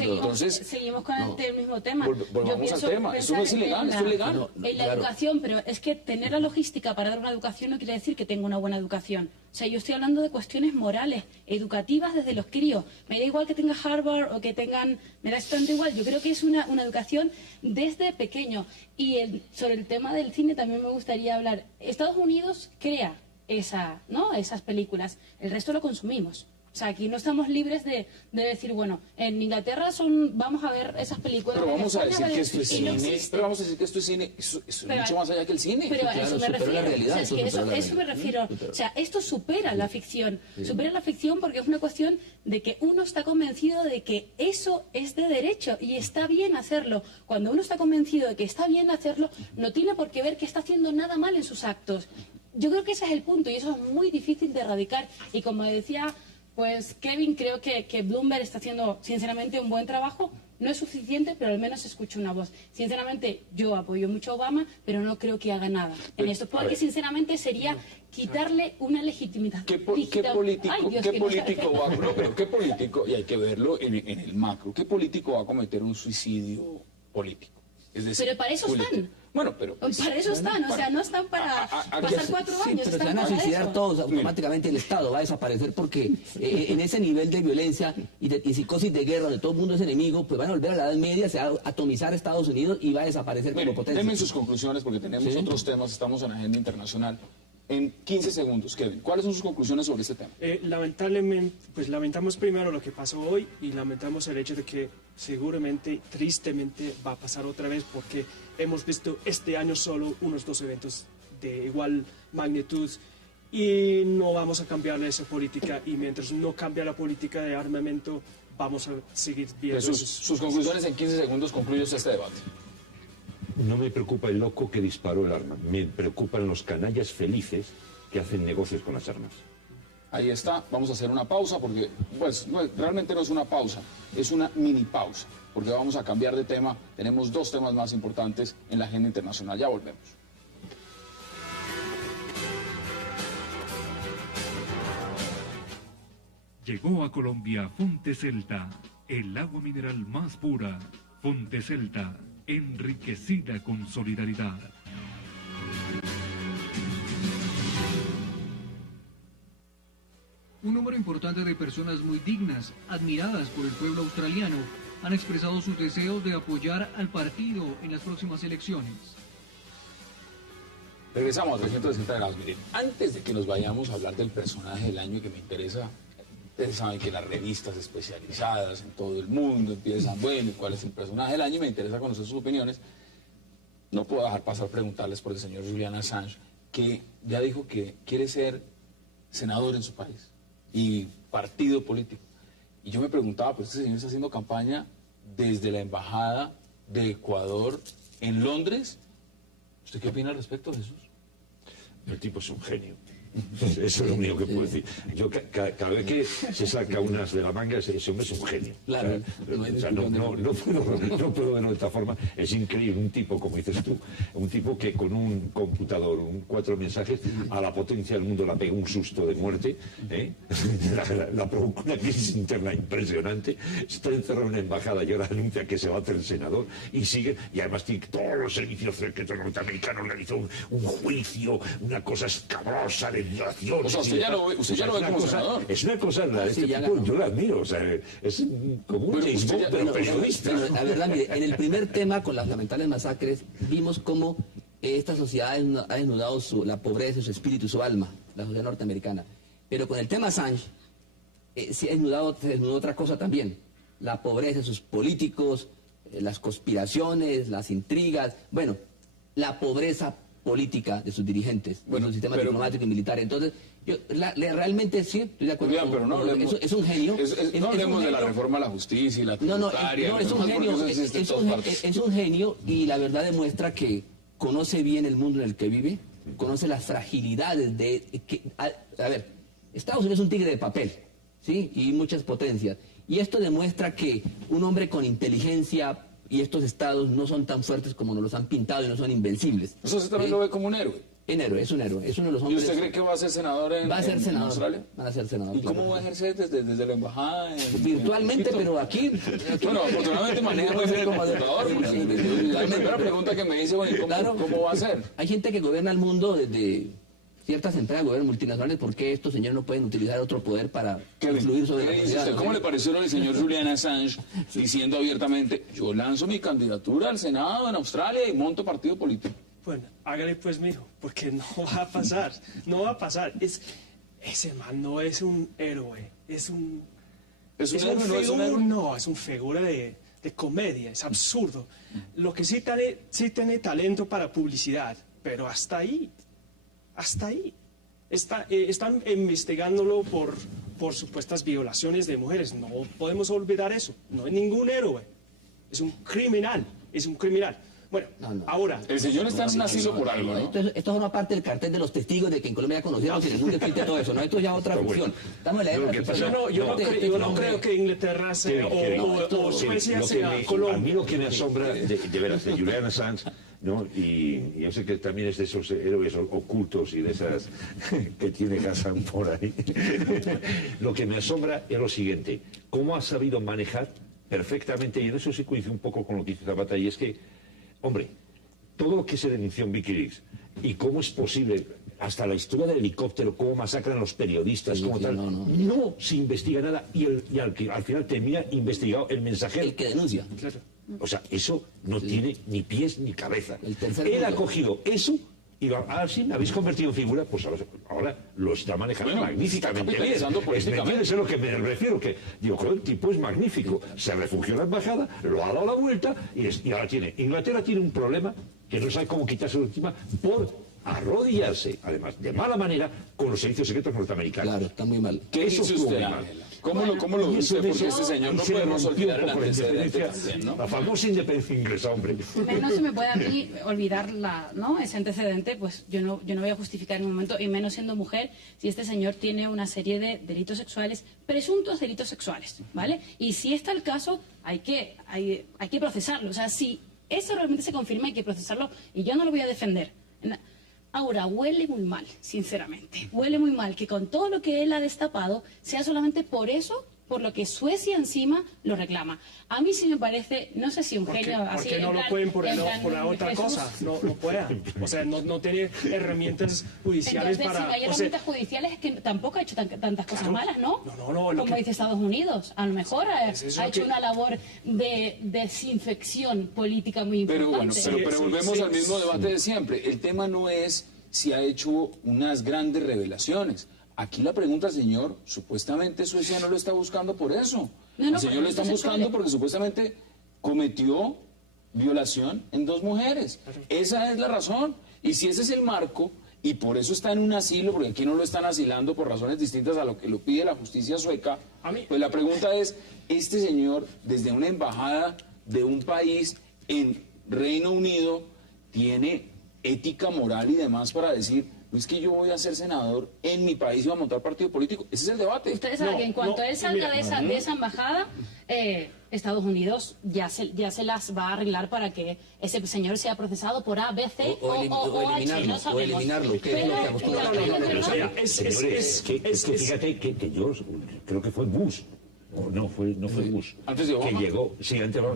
Entonces, seguimos con el mismo tema. Volvamos al tema. Eso no es ilegal, esto es legal. En la educación, pero es que tener la logística para dar una educación no quiere decir que tenga una buena educación. O sea, yo estoy hablando de cuestiones morales, educativas desde los críos. Me da igual que tenga Harvard o que tengan... Me da bastante igual. Yo creo que es una educación desde pequeño. Y sobre el tema del cine también me gustaría hablar. Estados Unidos crea esas películas. El resto lo consumimos. O sea, aquí no estamos libres de decir, bueno, en Inglaterra vamos a ver esas películas. Pero vamos a decir que esto es cine. Pero vamos a decir que esto es cine. Eso es mucho más allá que el cine. Pero a eso me refiero. La realidad, eso me refiero. O sea, esto supera la ficción. Supera la ficción porque es una cuestión de que uno está convencido de que eso es de derecho y está bien hacerlo. Cuando uno está convencido de que está bien hacerlo, no tiene por qué ver que está haciendo nada mal en sus actos. Yo creo que ese es el punto y eso es muy difícil de erradicar. Y como decía... Pues Kevin, creo que Bloomberg está haciendo sinceramente un buen trabajo. No es suficiente, pero al menos escucho una voz. Sinceramente, yo apoyo mucho a Obama, pero no creo que haga nada en esto. Porque sinceramente sería quitarle una legitimidad. ¿Qué político y hay que verlo en el macro, qué político va a cometer un suicidio político? Es decir, pero para eso están. Bueno, pero... Para eso están, o sea, no están para pasar 4 años. Pero se van a suicidar todos, automáticamente el Estado va a desaparecer porque en ese nivel de violencia y psicosis de guerra, donde todo el mundo es enemigo, pues van a volver a la Edad Media, se va a atomizar Estados Unidos y va a desaparecer como potencia. Denme sus conclusiones porque tenemos otros temas, estamos en agenda internacional. En 15 segundos, Kevin, ¿cuáles son sus conclusiones sobre este tema? Lamentablemente, pues lamentamos primero lo que pasó hoy y lamentamos el hecho de que seguramente, tristemente, va a pasar otra vez porque hemos visto este año solo unos 2 eventos de igual magnitud y no vamos a cambiar esa política y mientras no cambia la política de armamento vamos a seguir viendo sus conclusiones en 15 segundos, concluye este debate. No me preocupa el loco que disparó el arma, me preocupan los canallas felices que hacen negocios con las armas. Ahí está, vamos a hacer una pausa porque, pues, realmente no es una pausa, es una mini pausa, porque vamos a cambiar de tema. Tenemos 2 temas más importantes en la agenda internacional. Ya volvemos. Llegó a Colombia Fonte Celta, el agua mineral más pura. Fonte Celta, enriquecida con solidaridad. Un número importante de personas muy dignas, admiradas por el pueblo australiano, han expresado sus deseos de apoyar al partido en las próximas elecciones. Regresamos a 360 grados. Miren, antes de que nos vayamos a hablar del personaje del año que me interesa, ustedes saben que las revistas especializadas en todo el mundo empiezan, bueno, ¿cuál es el personaje del año? Me interesa conocer sus opiniones. No puedo dejar pasar preguntarles por el señor Julian Assange, que ya dijo que quiere ser senador en su país y partido político. Y yo me preguntaba, pues este señor está haciendo campaña desde la Embajada de Ecuador en Londres. ¿Usted qué opina al respecto, Jesús? El tipo es un genio. Eso es lo único que puedo decir. Yo cada vez que se saca unas de la manga, ese hombre es un genio. Claro. No puedo verlo de esta forma. Es increíble, un tipo, como dices tú, un tipo que con un computador, 4 mensajes, a la potencia del mundo la pega un susto de muerte, la provocó una crisis interna impresionante, está encerrado en una embajada y ahora anuncia que se va a hacer senador y sigue, y además tiene todos los servicios secretos norteamericanos, realizó un juicio, una cosa escabrosa de violación. O sea, usted ya lo ve como senador. Es una cosa, este tipo, yo la admiro, o sea, es como un James Bond, pero periodista. La verdad, mire, en el primer tema, con las lamentables masacres, vimos cómo esta sociedad ha desnudado la pobreza, su espíritu, su alma, la sociedad norteamericana. Pero con el tema Assange, se desnudó otra cosa también, la pobreza de sus políticos, las conspiraciones, las intrigas, bueno, la pobreza política de sus dirigentes, de su sistema diplomático y militar. Entonces, yo realmente sí, estoy de acuerdo. Pero no hablemos, es un genio. No hablemos de la reforma a la justicia y la tributaria. No, es un genio, es un genio y la verdad demuestra que conoce bien el mundo en el que vive, conoce las fragilidades de... A ver, Estados Unidos es un tigre de papel, ¿sí? Y muchas potencias. Y esto demuestra que un hombre con inteligencia y estos estados no son tan fuertes como nos los han pintado y no son invencibles. ¿Eso usted también lo ve como un héroe? Es un héroe, es uno de los hombres... ¿Y usted cree que va a ser senador en Australia? Va a ser senador. ¿Y cómo va a ejercer desde la embajada? Virtualmente, pero aquí... Bueno, afortunadamente maneja muy bien el computador. La primera pregunta que me dice, bueno, ¿cómo va a ser? Hay gente que gobierna el mundo desde... Ciertas empresas gobiernan multinacionales, ¿por qué estos señores no pueden utilizar otro poder para influir sobre la sociedad? ¿Cómo le pareció el señor Julian Assange diciendo abiertamente, yo lanzo mi candidatura al Senado en Australia y monto partido político? Bueno, hágale pues, mijo, porque no va a pasar, no va a pasar. Ese man no es un héroe, es un figura de comedia, es absurdo. Lo que sí tiene talento para publicidad, pero hasta ahí. Hasta ahí. Están investigándolo por supuestas violaciones de mujeres. No podemos olvidar eso. No es ningún héroe. Es un criminal. Bueno, ahora... El señor está en un asilo por algo, ¿no? Esto forma parte del cartel de los testigos de que en Colombia ya conocieron que en el mundo existe todo eso, ¿no? Esto ya es otra cuestión. Estamos en la época... Yo no creo que Inglaterra sea o Suecia sea Colombia. A mí lo que me asombra, de veras, de Julian Assange, ¿no? Y yo sé que también es de esos héroes ocultos y de esas que tiene Hassan por ahí. Lo que me asombra es lo siguiente, cómo ha sabido manejar perfectamente, y en eso sí coincide un poco con lo que dice Zapata, y es que, hombre, todo lo que se denunció en Wikileaks, y cómo es posible, hasta la historia del helicóptero, cómo masacran a los periodistas, sí, como tal, no se investiga nada, y al final termina investigado el mensajero. El que denuncia. Claro. O sea, eso no tiene ni pies ni cabeza. Él ha cogido eso y así me habéis convertido en figura, pues ahora lo está manejando magníficamente bien. ¿Entiendes a lo que me refiero? Que digo, el tipo es magnífico. Se refugió en la embajada, lo ha dado la vuelta y ahora tiene. Inglaterra tiene un problema que no sabe cómo quitarse de encima por arrodillarse, además, de mala manera, con los servicios secretos norteamericanos. Claro, está muy mal. ¿Qué dice usted, Ángela? ¿Cómo lo dice? Porque este señor no podemos olvidar el antecedente también, ¿no? La famosa independencia inglesa, hombre. No se me puede a mí olvidar ese antecedente, pues yo no voy a justificar en un momento, y menos siendo mujer, si este señor tiene una serie de delitos sexuales, presuntos delitos sexuales, ¿vale? Y si está el caso, hay que procesarlo. O sea, si eso realmente se confirma, hay que procesarlo, y yo no lo voy a defender. Ahora, huele muy mal, sinceramente. Huele muy mal que con todo lo que él ha destapado sea solamente por eso, por lo que Suecia encima lo reclama. A mí sí me parece, no sé si un genio así... Porque no lo pueden por la otra cosa, no puedan. O sea, no tiene herramientas judiciales. Entonces, para... si no hay herramientas judiciales es que tampoco ha hecho tantas cosas malas, ¿no? No. Como dice Estados Unidos. A lo mejor ha hecho una labor de desinfección política muy importante. Pero volvemos al mismo debate de siempre. El tema no es si ha hecho unas grandes revelaciones. Aquí la pregunta, señor, supuestamente Suecia no lo está buscando por eso. El señor lo están buscando porque supuestamente cometió violación en 2 mujeres. Esa es la razón. Y si ese es el marco, y por eso está en un asilo, porque aquí no lo están asilando por razones distintas a lo que lo pide la justicia sueca, pues la pregunta es, este señor, desde una embajada de un país en Reino Unido, tiene ética, moral y demás para decir... No es que yo voy a ser senador en mi país y voy a montar partido político. Ese es el debate. Ustedes saben que en cuanto él salga de esa embajada, Estados Unidos ya se las va a arreglar para que ese señor sea procesado por A, B, C o H. No sabemos. O eliminarlo. ¿Qué es lo que acostumbra? Señores, que fíjate que yo creo que fue Bush. No fue Bush. Antes de Obama.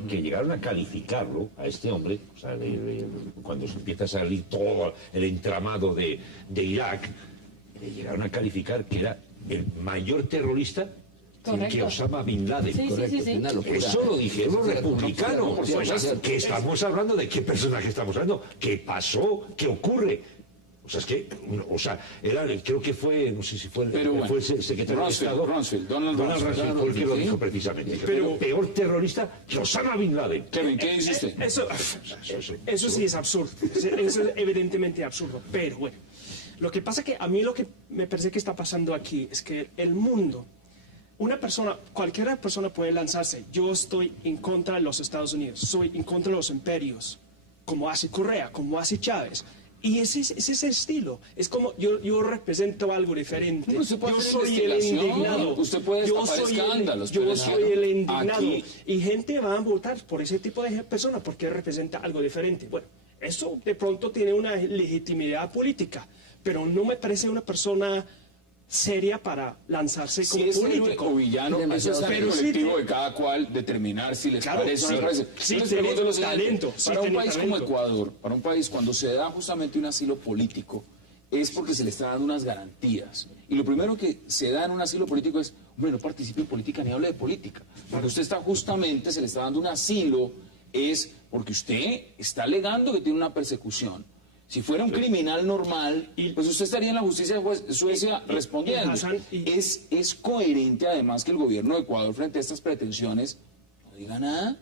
Que llegaron a calificarlo, a este hombre, o sea, cuando se empieza a salir todo el entramado de Irak, le llegaron a calificar que era el mayor terrorista que Osama Bin Laden. Sí. Eso lo dijeron los republicanos. O sea, que estamos hablando de qué personaje estamos hablando, qué pasó, qué ocurre. O sea, es que, creo que fue, no sé si fue el secretario de Estado. Donald Rumsfeld fue el que lo dijo precisamente. Pero peor terrorista que Osama Bin Laden. Kevin, ¿qué dice usted? Eso sí es absurdo. Eso es evidentemente absurdo. Pero bueno, lo que pasa que a mí lo que me parece que está pasando aquí es que el mundo, cualquier persona puede lanzarse. Yo estoy en contra de los Estados Unidos, soy en contra de los imperios, como hace Correa, como hace Chávez. Y ese es el estilo. Es como yo represento algo diferente. Yo soy el indignado. Usted puede destapar escándalos. Yo soy el indignado. Aquí... Y gente va a votar por ese tipo de persona porque representa algo diferente. Bueno, eso de pronto tiene una legitimidad política, pero no me parece una persona seria para lanzarse como político. Es o villano, eso está en el colectivo de cada cual determinar si les parece o no les parece. Sí, para un país como Ecuador, para un país cuando se da justamente un asilo político, es porque se le está dando unas garantías. Y lo primero que se da en un asilo político es, hombre, no participe en política ni hable de política. Porque usted está justamente, se le está dando un asilo, es porque usted está alegando que tiene una persecución. Si fuera un criminal normal, pues usted estaría en la justicia de Suecia respondiendo. Es coherente además que el gobierno de Ecuador frente a estas pretensiones no diga nada.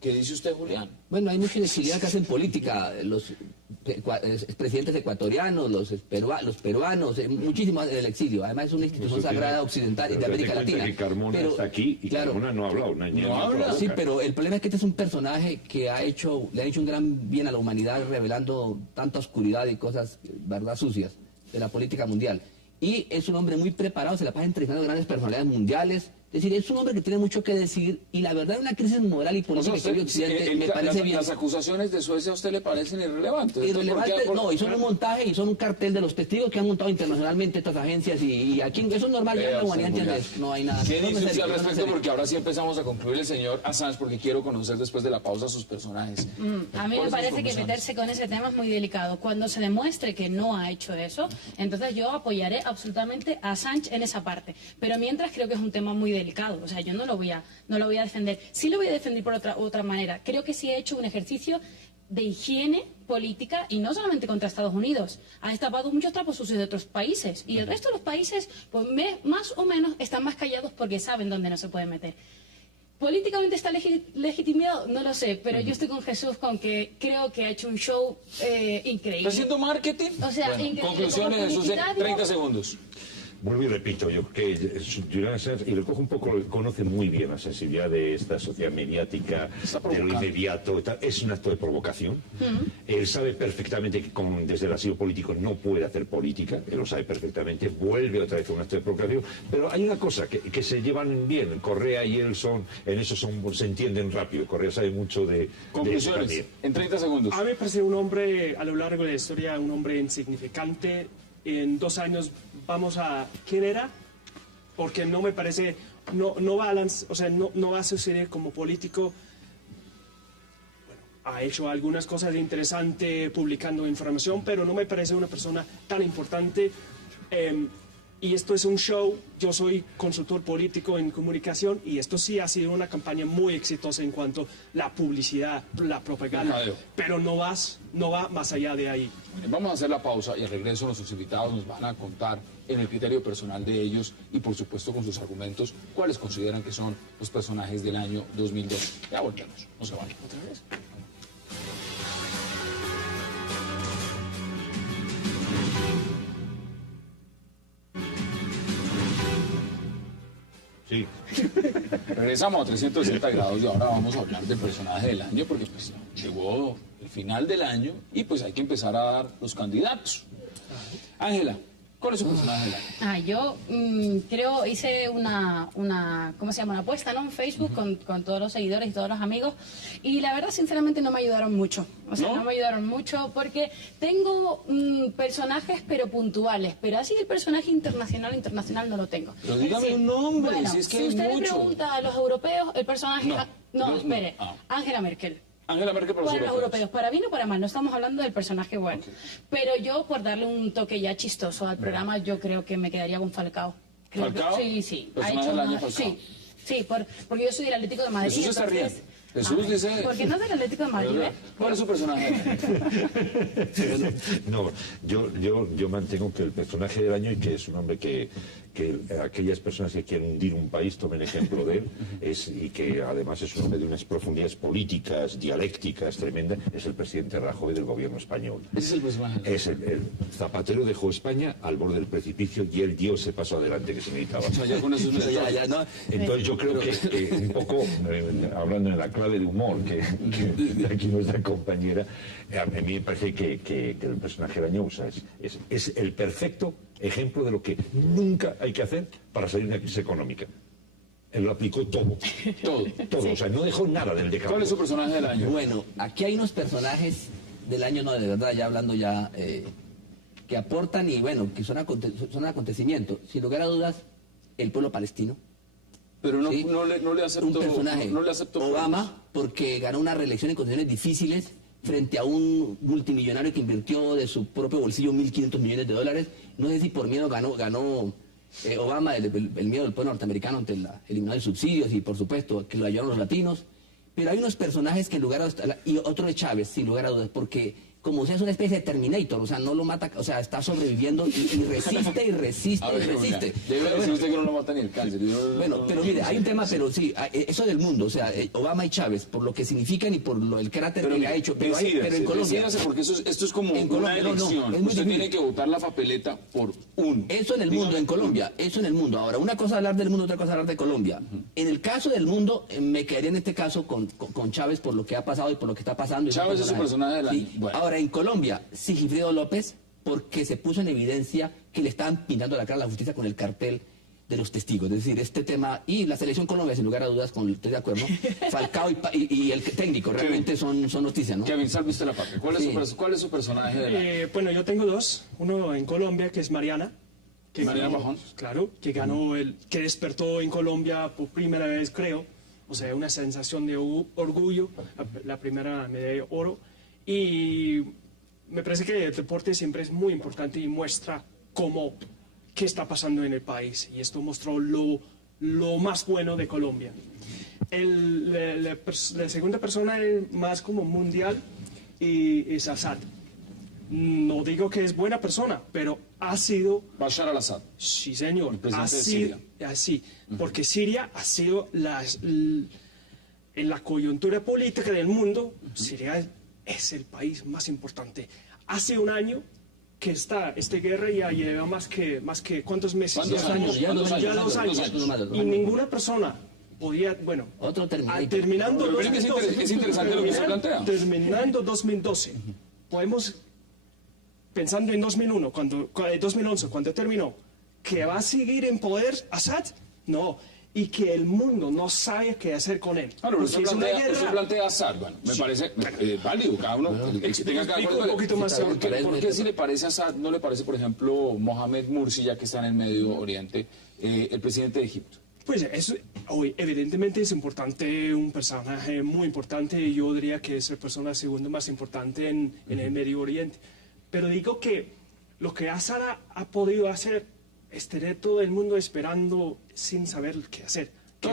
¿Qué dice usted, Julián? Bueno, hay mucha inequidad que hacen política. Los presidentes ecuatorianos, los peruanos, muchísimos en el exilio. Además es una institución sagrada occidental y de América Latina. Que Carmona está aquí y Carmona no ha hablado. No habla. Sí, pero el problema es que este es un personaje que le ha hecho un gran bien a la humanidad, revelando tanta oscuridad y cosas, verdad, sucias de la política mundial. Y es un hombre muy preparado, se la pasa entrevistando grandes personalidades mundiales. Es decir, es un hombre que tiene mucho que decir y la verdad una crisis moral y política que Occidente me parece bien. ¿Las acusaciones de Suecia a usted le parecen irrelevantes? Irrelevantes, no, y son un montaje y son un cartel de los testigos que han montado internacionalmente estas agencias y aquí eso es normal, ya la humanidad entiende eso, no hay nada. ¿Qué dice usted al respecto? Porque ahora sí empezamos a concluir el señor Assange porque quiero conocer después de la pausa sus personajes. A mí me parece que meterse con ese tema es muy delicado. Cuando se demuestre que no ha hecho eso, entonces yo apoyaré absolutamente a Assange en esa parte. Pero mientras creo que es un tema muy delicado, o sea, yo no lo voy a defender. Sí lo voy a defender por otra manera. Creo que sí ha hecho un ejercicio de higiene política y no solamente contra Estados Unidos. Ha destapado muchos trapos sucios de otros países y el resto de los países, pues más o menos, están más callados porque saben dónde no se pueden meter. ¿Políticamente está legitimado? No lo sé, pero yo estoy con Jesús con que creo que ha hecho un show increíble. ¿Está haciendo marketing? O sea, bueno, conclusiones, Jesús, en 30 segundos. Vuelvo y repito, yo creo que Julian Assange, y lo cojo un poco, conoce muy bien la sensibilidad de esta sociedad mediática, de lo inmediato, es un acto de provocación. Él sabe perfectamente que desde el asilo político no puede hacer política, él lo sabe perfectamente, vuelve otra vez a un acto de provocación, pero hay una cosa, que se llevan bien, Correa y él en eso se entienden rápido, Correa sabe mucho de conclusiones, en 30 segundos. A mí me parece un hombre, a lo largo de la historia, un hombre insignificante. En 2 años vamos a... ¿Quién era? Porque no me parece... No va a suceder como político. Bueno, ha hecho algunas cosas interesantes publicando información, pero no me parece una persona tan importante. Y esto es un show. Yo soy consultor político en comunicación y esto sí ha sido una campaña muy exitosa en cuanto a la publicidad, la propaganda. Pero no va más allá de ahí. Vamos a hacer la pausa y al regreso nuestros invitados nos van a contar en el criterio personal de ellos y por supuesto con sus argumentos cuáles consideran que son los personajes del año 2002. Ya volvemos, no se vayan otra vez. Sí. Regresamos a 360 grados y ahora vamos a hablar del personaje del año porque pues llegó el final del año y pues hay que empezar a dar los candidatos. Ángela, ¿cuál es su personaje del año? Yo creo, hice una ¿cómo se llama? Una apuesta, ¿no? En Facebook con todos los seguidores y todos los amigos y la verdad sinceramente no me ayudaron mucho. O sea, no me ayudaron mucho porque tengo personajes pero puntuales, pero así el personaje internacional no lo tengo. Pero dígame un nombre, bueno, si es que si hay usted le mucho. pregunta a los europeos, el personaje... No, espere, no. Angela Merkel. Angela Merkel para los europeos, para bien o para mal, no estamos hablando del personaje bueno. Okay. Pero yo, por darle un toque ya chistoso al programa, yo creo que me quedaría con Falcao. ¿Falcao? Sí. ¿Personaje del año Falcao? Sí, porque yo soy del Atlético de Madrid. Jesús está riendo. Jesús dice... ¿Por qué no del Atlético de Madrid? ¿Cuál es su personaje? No, yo mantengo que el personaje del año, y que es un hombre que aquellas personas que quieren hundir un país tomen ejemplo de él, y que además es un hombre de unas profundidades políticas, dialécticas tremendas, es el presidente Rajoy del gobierno español. Ese es el personaje. Es el Zapatero dejó España al borde del precipicio y él dio ese paso adelante que se necesitaba. O sea, ya con eso ¿no? Entonces yo creo que un poco, hablando en la clave de humor que aquí nuestra compañera, a mí me parece que el personaje del año es el perfecto ejemplo de lo que nunca hay que hacer para salir de una crisis económica. Él lo aplicó todo. O sea, no dejó nada del decálogo. ¿Cuál es su personaje del año? Bueno, aquí hay unos personajes del año, no, de verdad, ya hablando ya, que aportan y bueno, que son acontecimientos. Sin lugar a dudas, el pueblo palestino. Pero ¿sí? no le acepto... Un personaje, no le acepto Obama, porque ganó una reelección en condiciones difíciles frente a un multimillonario que invirtió de su propio bolsillo $1.500 millones. No sé si por miedo ganó Obama, el miedo del pueblo norteamericano ante la eliminación de subsidios y por supuesto que lo ayudaron los latinos. Pero hay unos personajes que en lugar de... Y otro de Chávez, sin lugar a dudas, porque como sea es una especie de Terminator, o sea, no lo mata, o sea, está sobreviviendo y resiste y resiste y resiste. Debe decir usted que no lo mata ni el cáncer. Bueno, pero mire, hay un tema, pero sí, eso del mundo, o sea, Obama y Chávez, por lo que significan y por el cráter que le ha hecho, pero en Colombia... Porque esto es como una elección. Usted tiene que votar la papeleta por un... Eso en el mundo, en Colombia, eso en el mundo. Ahora, una cosa hablar del mundo, otra cosa hablar de Colombia. En el caso del mundo, me quedaría en este caso con Chávez por lo que ha pasado y por lo que está pasando. Chávez es su personaje del año. Sí. Bueno. Ahora, en Colombia, Sigifredo López, porque se puso en evidencia que le estaban pintando la cara a la justicia con el cartel de los testigos. Es decir, este tema, y la selección Colombia, sin lugar a dudas, estoy de acuerdo, Falcao y el técnico, realmente son noticias, ¿no? Kevin, salviste la patria. ¿Cuál es su personaje del año? Bueno, yo tengo dos. Uno en Colombia, que es Mariana. Mariana Bajón. Claro, que ganó que despertó en Colombia por primera vez, creo. O sea, una sensación de orgullo, la primera medalla de oro. Y me parece que el deporte siempre es muy importante y muestra qué está pasando en el país. Y esto mostró lo más bueno de Colombia. La segunda persona más como mundial es Assad. No digo que es buena persona, pero ha sido... Bashar al-Assad. Sí, señor. El presidente de Siria. Así, porque Siria ha sido en la coyuntura política del mundo, Siria es el país más importante. Hace un año que esta guerra ya lleva más que ¿cuántos meses? ¿Cuántos años? Ya ¿Cuántos años? 2 años. Y ninguna persona podía, bueno, terminando pero es interesante lo que se plantea. Terminando 2012, podemos, pensando en 2011, cuando terminó, que va a seguir en poder Assad, no, y que el mundo no sabe qué hacer con él. Claro, usted plantea Assad, bueno, me parece válido, cada uno tenga cada un poquito más. ¿Por qué si le parece Assad, no le parece, por ejemplo, Mohamed Morsi, ya que está en el Medio Oriente, el presidente de Egipto? Pues eso, hoy evidentemente es importante, un personaje muy importante, y yo diría que es la persona segunda más importante en el Medio Oriente. Pero digo que lo que Assad ha podido hacer es tener todo el mundo esperando sin saber qué hacer. Que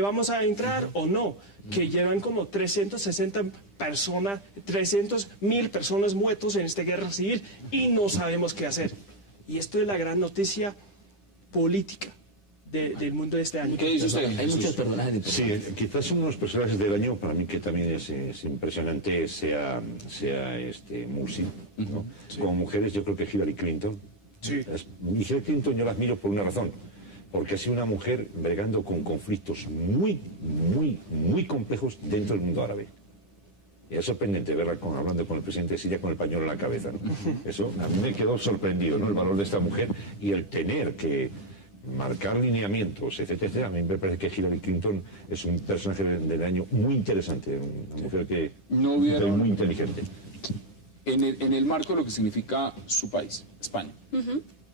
vamos a entrar o no. Que llevan como 360 personas, 300.000 personas muertas en esta guerra civil y no sabemos qué hacer. Y esto es la gran noticia política del mundo de este año. ¿Qué dice usted? Hay muchos personajes. Sí, quizás uno de los personajes del año, para mí que también es impresionante, sea Morsi, ¿no? Sí. Como mujeres, yo creo que Hillary Clinton. Sí. Hillary Clinton yo la admiro por una razón, porque ha sido una mujer bregando con conflictos muy complejos dentro del mundo árabe. Y es sorprendente verla hablando con el presidente de Siria con el pañuelo en la cabeza, ¿no? Eso a mí me quedó sorprendido, ¿no? El valor de esta mujer y el tener que marcar lineamientos, etcétera. A mí me parece que Hillary Clinton es un personaje del año muy interesante, una mujer que muy inteligente. En el marco de lo que significa su país, España.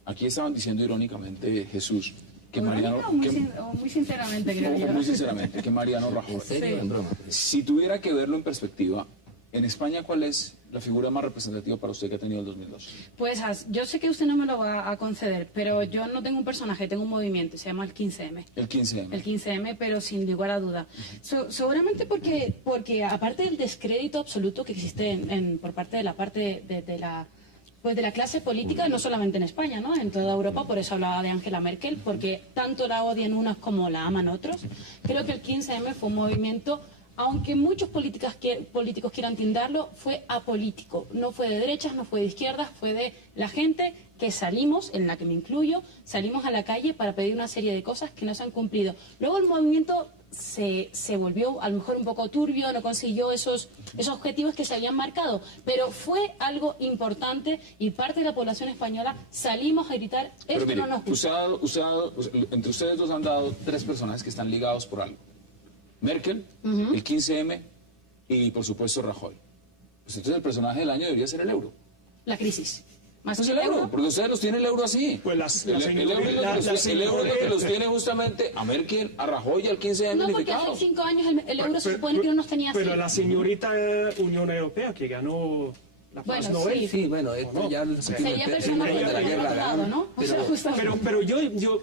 Aquí estaban diciendo irónicamente, Jesús, que Mariano... muy sinceramente, creo yo. Muy sinceramente, que Mariano Rajoy. ¿En serio? En broma. Si tuviera que verlo en perspectiva, en España, ¿cuál es la figura más representativa para usted que ha tenido el 2002? Pues yo sé que usted no me lo va a conceder, pero yo no tengo un personaje, tengo un movimiento, se llama el 15M. El 15M. El 15M, pero sin lugar a duda. Seguramente porque aparte del descrédito absoluto que existe por parte de la clase política, no solamente en España, ¿no? En toda Europa, por eso hablaba de Angela Merkel, porque tanto la odian unas como la aman otros. Creo que el 15M fue un movimiento, aunque muchos políticos quieran tildarlo, fue apolítico. No fue de derechas, no fue de izquierdas, fue de la gente que salimos, en la que me incluyo, salimos a la calle para pedir una serie de cosas que no se han cumplido. Luego el movimiento se volvió a lo mejor un poco turbio, no consiguió esos objetivos que se habían marcado, pero fue algo importante y parte de la población española salimos a gritar, esto mire, no nos gusta. Entre ustedes dos han dado 3 personajes que están ligados por algo. Merkel, el 15M y, por supuesto, Rajoy. Pues entonces el personaje del año debería ser el euro. La crisis. ¿Más pues el euro? Porque ustedes los tienen el euro así. Pues el euro es lo que los tiene justamente a Merkel, a Rajoy y al 15M. No, porque hace 5 años el euro se supone que no nos tenía así. Pero la señorita Unión Europea que ganó la paz Nobel. Sí, bueno, esto ya sería persona de la guerra, ¿no? Pero yo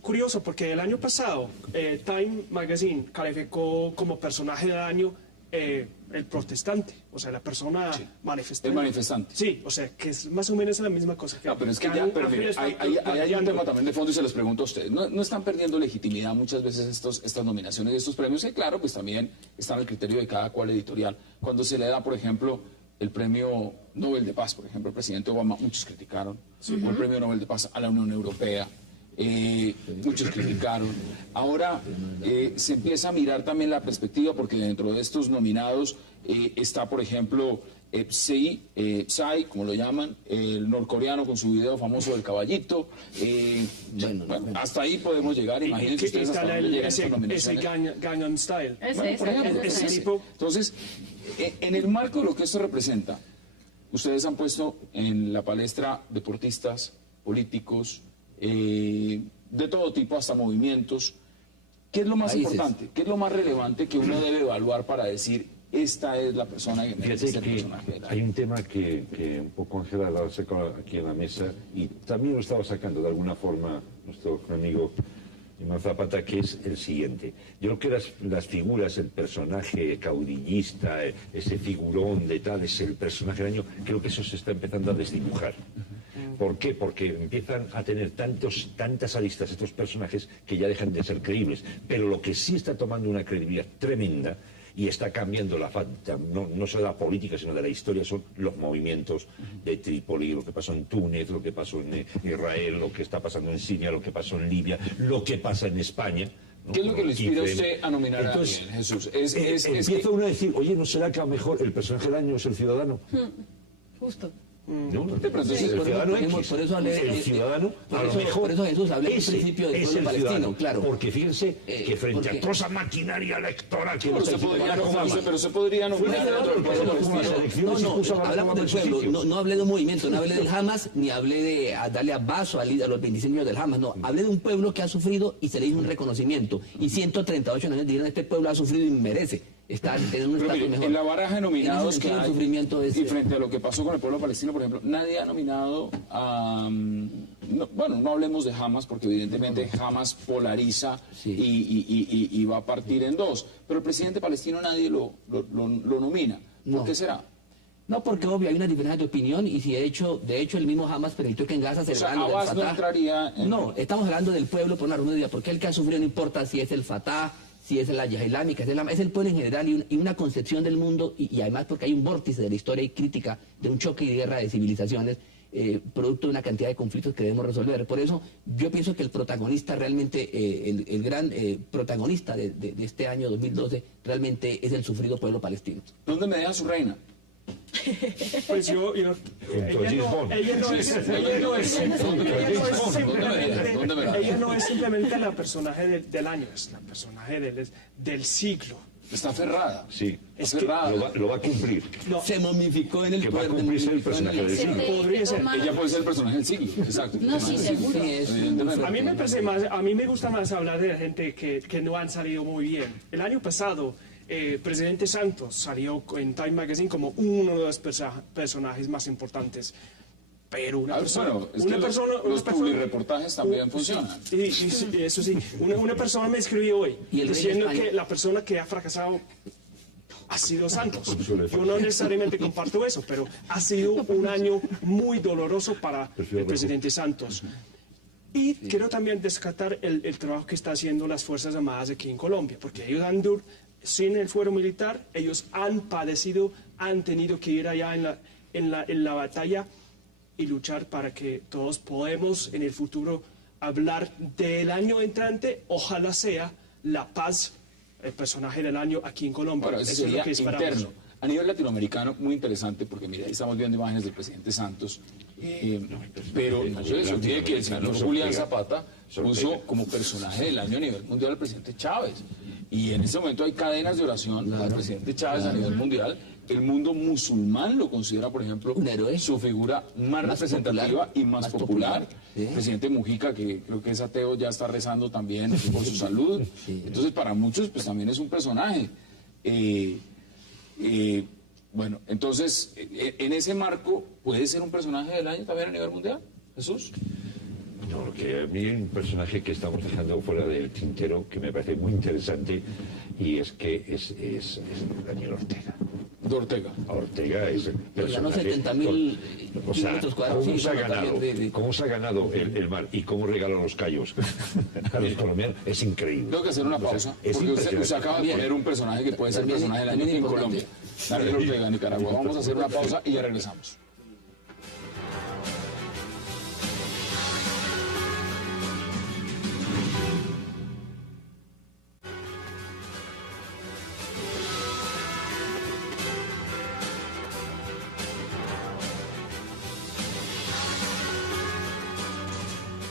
curioso, porque el año pasado Time Magazine calificó como personaje del año el protestante, o sea, la persona manifestante. El manifestante. Sí, o sea, que es más o menos la misma cosa. No, pero es que ya, pero mire, hay un tema también de fondo y se les pregunto a ustedes. ¿No están perdiendo legitimidad muchas veces estas nominaciones y estos premios? Que claro, pues también están al criterio de cada cual editorial. Cuando se le da, por ejemplo, el premio Nobel de Paz, por ejemplo, el presidente Obama, muchos criticaron, o el premio Nobel de Paz a la Unión Europea, muchos criticaron. Ahora se empieza a mirar también la perspectiva, porque dentro de estos nominados está, por ejemplo, Psy, como lo llaman, el norcoreano con su video famoso del caballito. Bueno, hasta ahí podemos llegar, imagínense ustedes hasta dónde llegan estas nominaciones. Ese Gangnam Style. Por ejemplo, entonces, en el marco de lo que esto representa, ustedes han puesto en la palestra deportistas, políticos, de todo tipo, hasta movimientos. ¿Qué es lo más importante? ¿Qué es lo más relevante que uno debe evaluar para decir esta es la persona que merece ser personaje? Hay un tema que un poco Ángela lo ha sacado aquí en la mesa y también lo estaba sacando de alguna forma nuestro amigo Imán Zapata, que es el siguiente. Yo creo que las figuras, el personaje caudillista, ese figurón de tal, es el personaje del año, creo que eso se está empezando a desdibujar. ¿Por qué? Porque empiezan a tener tantas aristas estos personajes que ya dejan de ser creíbles. Pero lo que sí está tomando una credibilidad tremenda y está cambiando no solo la política, sino de la historia, son los movimientos de Trípoli, lo que pasó en Túnez, lo que pasó en Israel, lo que está pasando en Siria, lo que pasó en Libia, lo que pasa en España. ¿No? ¿Qué es lo que le inspira a usted a nominar a Miguel, Jesús? Empieza uno a decir, oye, ¿no será que a lo mejor el personaje del año es el ciudadano? Justo. No, el ciudadano X, por eso hablé, el ciudadano, a lo mejor, por eso Jesús hablé al principio del pueblo palestino, claro. Porque fíjense que frente a toda esa maquinaria electoral que pero se podría nominar a otro pueblo palestino. No, hablamos del pueblo, no hablé de un movimiento, no hablé del Hamas, ni hablé de darle abaso a los 25 años del Hamas, no, hablé de un pueblo que ha sufrido y se le hizo un reconocimiento. Y 138 años dijeron, este pueblo ha sufrido y merece estar en un estatus mejor. En la baraja de nominados que hay, sufrimiento es, y frente a lo que pasó con el pueblo palestino, por ejemplo, nadie ha nominado a... no hablemos de Hamas, porque evidentemente Hamas polariza y va a partir en dos. Pero el presidente palestino nadie lo nomina. ¿Por qué será? No, porque obvio hay una diferencia de opinión y si de hecho el mismo Hamas permitió que en Gaza se haga lo del Fatah. No entraría en... No, estamos hablando del pueblo por una razón de día, porque el que ha sufrido no importa si es el Fatah, si es la Yihad Islámica, es el pueblo en general y una concepción del mundo y además porque hay un vórtice de la historia y crítica de un choque y guerra de civilizaciones producto de una cantidad de conflictos que debemos resolver. Por eso yo pienso que el protagonista realmente, el gran protagonista de este año 2012 realmente es el sufrido pueblo palestino. ¿Dónde me deja su reina? Pues ella no es simplemente la personaje del año, es la personaje del siglo. Está aferrada. Sí, es aferrada. Lo va a cumplir. No. Se momificó en el poder. Va a cumplirse el personaje del siglo. Podría ser. Ella puede ser el personaje del siglo. Exacto. No, sí, seguro. A mí me gusta más hablar de la gente que no han salido muy bien. El año pasado, presidente Santos salió en Time Magazine como uno de los personajes más importantes. Pero los publireportajes también funcionan. Sí, eso sí. Una persona me escribió hoy diciendo que la persona que ha fracasado ha sido Santos. Yo no necesariamente comparto eso, pero ha sido un año muy doloroso para el presidente Santos. Y quiero también descartar el trabajo que están haciendo las Fuerzas Armadas aquí en Colombia, porque ellos sin el fuero militar, ellos han padecido, han tenido que ir allá en la batalla y luchar para que todos podamos en el futuro hablar del año entrante, ojalá sea la paz, el personaje del año aquí en Colombia. Bueno, eso sería es lo que interno. A nivel latinoamericano, muy interesante, porque mira, ahí estamos viendo imágenes del presidente Santos, pero no se les olvide que el señor Julián Zapata puso como personaje del año a nivel mundial al presidente Chávez. Y en este momento hay cadenas de oración al presidente Chávez a nivel mundial. El mundo musulmán lo considera, por ejemplo, su figura más representativa y más popular. El presidente Mujica, que creo que es ateo, ya está rezando también por su salud. Entonces, para muchos, pues también es un personaje. Bueno, entonces, en ese marco, ¿puede ser un personaje del año también a nivel mundial, Jesús? No, que a mí un personaje que estamos dejando fuera del tintero, que me parece muy interesante, y es que es Daniel Ortega. De Ortega. Ortega es el personaje. 70.000 o sea, ¿cómo se ha ganado el mar y cómo regaló los callos a los colombianos? Es increíble. Tengo que hacer una pausa, porque usted acaba de poner un personaje que puede ser personaje del año en Colombia. Daniel Ortega, Nicaragua. Vamos a hacer una pausa y ya regresamos.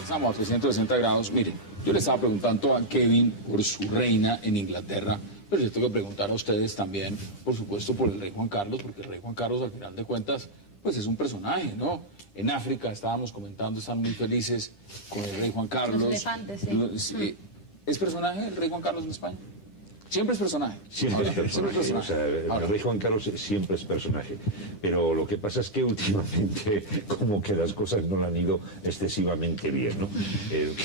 Estamos a 360 grados. Miren, yo le estaba preguntando a Kevin por su reina en Inglaterra, pero yo tengo que preguntar a ustedes también, por supuesto, por el rey Juan Carlos, porque el rey Juan Carlos, al final de cuentas, pues es un personaje, ¿no? En África, estábamos comentando, están muy felices con el rey Juan Carlos. Los elefantes, sí. ¿Es personaje el rey Juan Carlos en España? Siempre es personaje. Siempre es personaje. O sea, el rey Juan Carlos siempre es personaje. Pero lo que pasa es que últimamente como que las cosas no le han ido excesivamente bien, ¿no?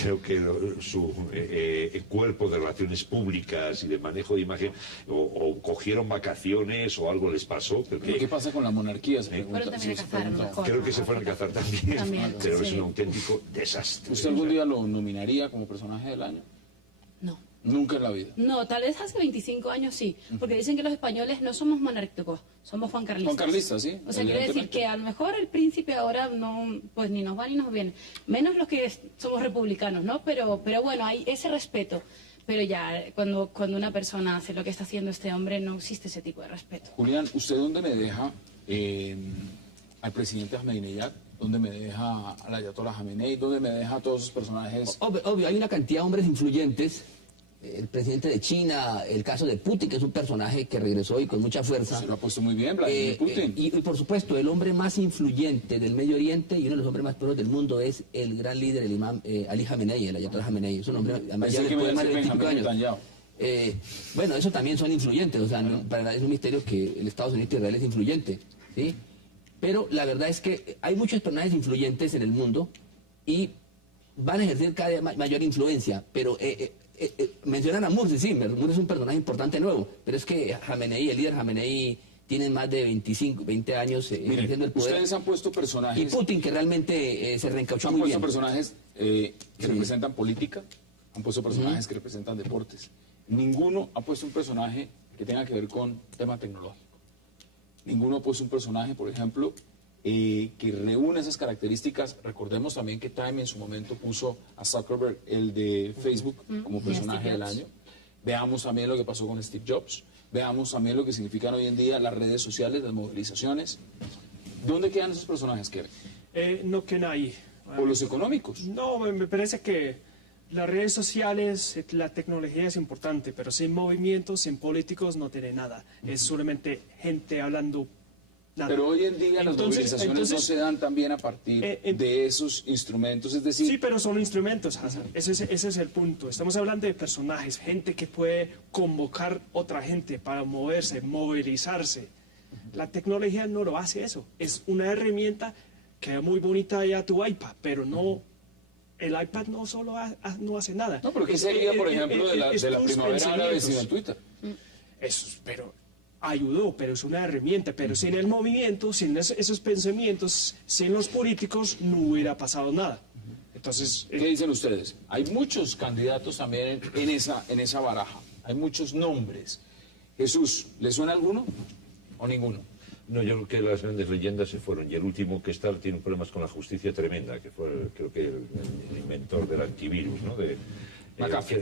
Creo que su cuerpo de relaciones públicas y de manejo de imagen o cogieron vacaciones o algo les pasó. ¿Qué pasa con la monarquía? Fueron también a cazar, mejor. Creo que se fueron a cazar también, pero es un auténtico desastre. ¿Usted algún día lo nominaría como personaje del año? No. Nunca en la vida. No, tal vez hace 25 años sí, porque dicen que los españoles no somos monárquicos, somos juancarlistas. Juancarlistas, sí. O sea, quiere decir que a lo mejor el príncipe ahora no, pues ni nos va ni nos viene. Menos los que somos republicanos, ¿no? Pero bueno, hay ese respeto. Pero ya, cuando una persona hace lo que está haciendo este hombre, no existe ese tipo de respeto. Julián, ¿usted dónde me deja al presidente Ahmadinejad? ¿Dónde me deja al Ayatollah Jamenei? ¿Dónde me deja a todos esos personajes? Obvio, hay una cantidad de hombres influyentes. El presidente de China, el caso de Putin, que es un personaje que regresó y con mucha fuerza. Se lo ha puesto muy bien, Vladimir Putin. Y por supuesto, el hombre más influyente del Medio Oriente y uno de los hombres más poderosos del mundo es el gran líder, el imam Ali Jamenei, el Ayatollah Jamenei. Es un hombre, además ya después de más de 25 años. Bueno, eso también son influyentes, o sea, para nadie es un misterio que el Estados Unidos de Israel es influyente, ¿sí? Pero la verdad es que hay muchos personajes influyentes en el mundo y van a ejercer cada vez mayor influencia, pero mencionan a Mursi, sí, Mursi es un personaje importante nuevo, pero es que Jamenei, el líder Jamenei, tiene más de 20 años ejerciendo el poder. Ustedes han puesto personajes... Y Putin, que realmente se reencauchó muy bien. Han puesto personajes que representan política, han puesto personajes que representan deportes. Ninguno ha puesto un personaje que tenga que ver con tema tecnológico. Ninguno ha puesto un personaje, por ejemplo, que reúne esas características. Recordemos también que Time en su momento puso a Zuckerberg, el de Facebook, como personaje del año. Veamos también lo que pasó con Steve Jobs. Veamos también lo que significan hoy en día las redes sociales, las movilizaciones. ¿Dónde quedan esos personajes, Kevin? No quedan ahí. ¿O los económicos? No, me parece que las redes sociales, la tecnología es importante, pero sin movimientos, sin políticos no tiene nada. Es solamente gente hablando nada. Pero hoy en día las movilizaciones no se dan también a partir de esos instrumentos, es decir... Sí, pero son instrumentos, Hassan. Ese es el punto. Estamos hablando de personajes, gente que puede convocar otra gente para moverse, movilizarse. La tecnología no lo hace eso. Es una herramienta que es muy bonita ya tu iPad, pero no... El iPad no solo no hace nada. No, pero ¿qué sería, por ejemplo, de la primavera árabe sin el Twitter? Eso, pero ayudó, pero es una herramienta. Pero sin el movimiento, sin esos pensamientos, sin los políticos, no hubiera pasado nada. Entonces, ¿qué dicen ustedes? Hay muchos candidatos también en esa baraja. Hay muchos nombres. Jesús, ¿le suena alguno o ninguno? No, yo creo que las grandes leyendas se fueron y el último que está tiene problemas con la justicia tremenda, que fue creo que el inventor del antivirus, ¿no?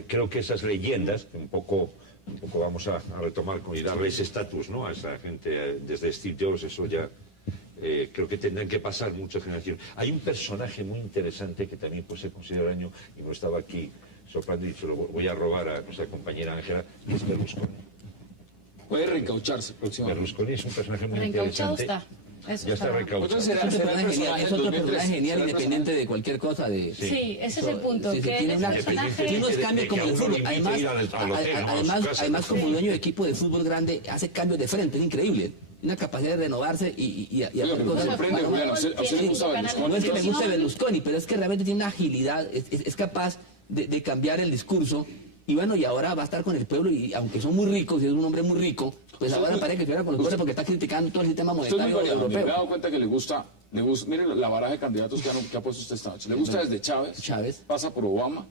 Creo que esas leyendas, que un poco vamos a retomar y darle ese estatus, ¿no? A esa gente desde Steve Jobs, eso ya creo que tendrán que pasar muchas generaciones. Hay un personaje muy interesante que también pues, se considera año, y me estaba aquí soplando y se lo voy a robar a nuestra compañera Ángela, que es Berlusconi. Puede reencaucharse próximamente. Berlusconi es un personaje muy interesante. Está. Eso ya está recauchado. Es otro personaje genial, independiente de cualquier cosa. Sí, ese es el punto. Tiene unos cambios como el fútbol. Además, como dueño de equipo de fútbol grande, hace cambios de frente, es increíble. Una capacidad de renovarse y hacer cosas. No es que me guste Berlusconi, pero es que realmente tiene una agilidad, es capaz de cambiar el discurso. Y bueno, y ahora va a estar con el pueblo, y aunque son muy ricos, y es un hombre muy rico, pues ahora parece que estuviera con el pueblo porque está criticando todo el sistema monetario europeo. Me he dado cuenta que le gusta, mire la baraja de candidatos que ha puesto usted esta noche. Le gusta desde Chávez, pasa por Obama,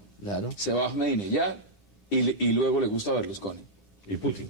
se va a Ahmadinejad, y luego le gusta Berlusconi. Y Putin.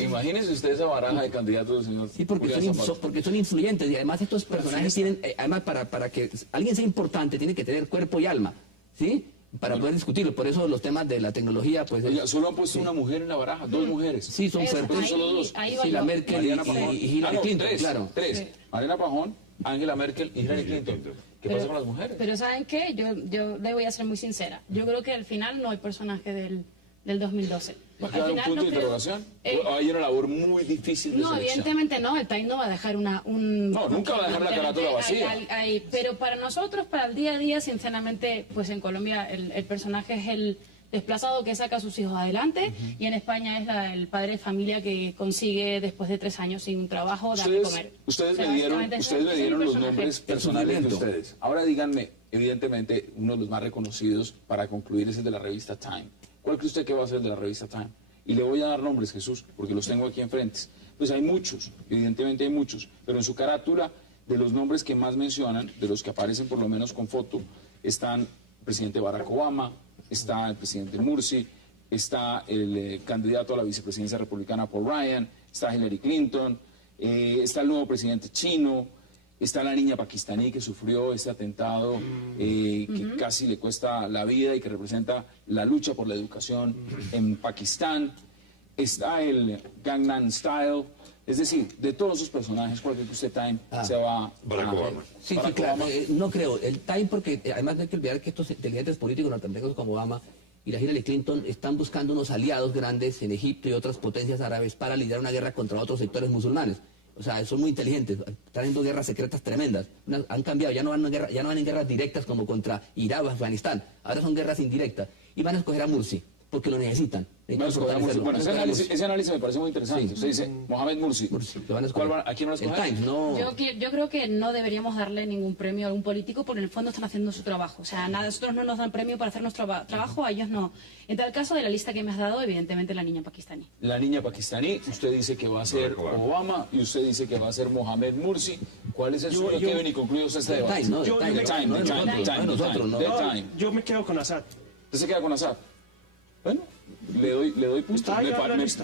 Imagínese usted esa baraja de candidatos, señor. Sí, porque son influyentes, y además estos personajes tienen, además para que alguien sea importante, tiene que tener cuerpo y alma, ¿sí? Para poder discutirlo. Por eso los temas de la tecnología, pues... Oiga, solo han puesto una mujer en la baraja, 2 mujeres. Sí, son fuertes. Solo 2. Sí, la Merkel y Hillary Clinton, 3, claro. 3. Mariana Pajón, Angela Merkel y Hillary Clinton. ¿Qué pasa con las mujeres? Pero ¿saben qué? Yo le voy a ser muy sincera. Yo creo que al final no hay personaje del 2012. ¿Va a quedar un punto de interrogación? Hay una labor muy difícil de selección. Evidentemente no, el Time no va a dejar No, nunca va a dejar la carátula vacía. Pero para nosotros, para el día a día, sinceramente, pues en Colombia el personaje es el desplazado que saca a sus hijos adelante, y en España es el padre de familia que consigue, después de 3 años sin un trabajo, dar de comer. Ustedes me dieron los nombres personales de ustedes. Ahora díganme, evidentemente, uno de los más reconocidos, para concluir, es el de la revista Time. ¿Cuál cree usted que va a ser de la revista Time? Y le voy a dar nombres, Jesús, porque los tengo aquí enfrente. Pues hay muchos, evidentemente hay muchos, pero en su carátula, de los nombres que más mencionan, de los que aparecen por lo menos con foto, están el presidente Barack Obama, está el presidente Mursi, está el candidato a la vicepresidencia republicana Paul Ryan, está Hillary Clinton, está el nuevo presidente chino, está la niña pakistaní que sufrió este atentado que casi le cuesta la vida y que representa la lucha por la educación en Pakistán, está el Gangnam Style. Es decir, de todos esos personajes, ¿cuál cree que usted, Time, se va Barack Obama. Sí, claro. No creo. El Time, porque además no hay que olvidar que estos inteligentes políticos norteamericanos como Obama y la Hillary Clinton están buscando unos aliados grandes en Egipto y otras potencias árabes para liderar una guerra contra otros sectores musulmanes. O sea, son muy inteligentes, están haciendo guerras secretas tremendas. Han cambiado, ya no van en guerras directas como contra Irak o Afganistán. Ahora son guerras indirectas. Y van a escoger a Mursi, porque lo necesitan. Bueno, ese análisis me parece muy interesante. Sí. Usted dice, Mohamed Mursi. ¿A quién van a escoger? Yo creo que no deberíamos darle ningún premio a algún político porque en el fondo están haciendo su trabajo. O sea, a nosotros no nos dan premio para hacer nuestro trabajo, a ellos no. En tal caso, de la lista que me has dado, evidentemente la niña pakistaní. La niña pakistaní, usted dice que va a ser Obama y usted dice que va a ser Mohamed Mursi. ¿Cuál es el suyo, Kevin? Y concluimos este debate. Yo me quedo con Assad. ¿Usted se queda con Assad? Bueno, le doy punto.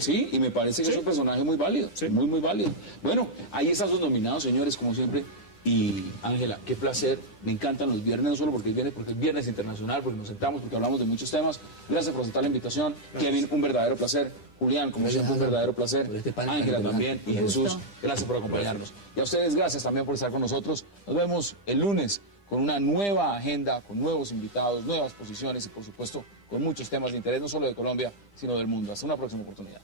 Sí, y me parece que es un personaje muy válido, muy válido. Bueno, ahí están sus nominados, señores, como siempre. Y Ángela, qué placer, me encantan los viernes, no solo porque es viernes internacional, porque nos sentamos, porque hablamos de muchos temas. Gracias por aceptar la invitación. Kevin, un verdadero placer. Julián, como siempre, un verdadero placer. Ángela también, y Jesús, gracias por acompañarnos. Y a ustedes, gracias también por estar con nosotros. Nos vemos el lunes con una nueva agenda, con nuevos invitados, nuevas posiciones y, por supuesto, con muchos temas de interés, no solo de Colombia, sino del mundo. Hasta una próxima oportunidad.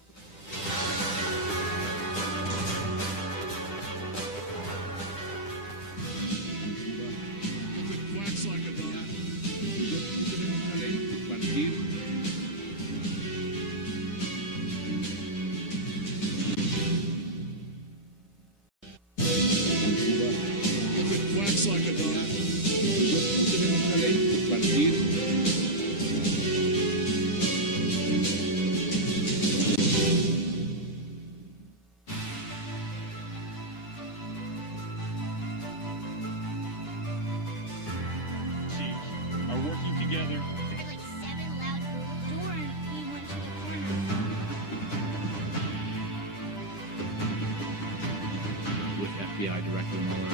FBI Director Mueller.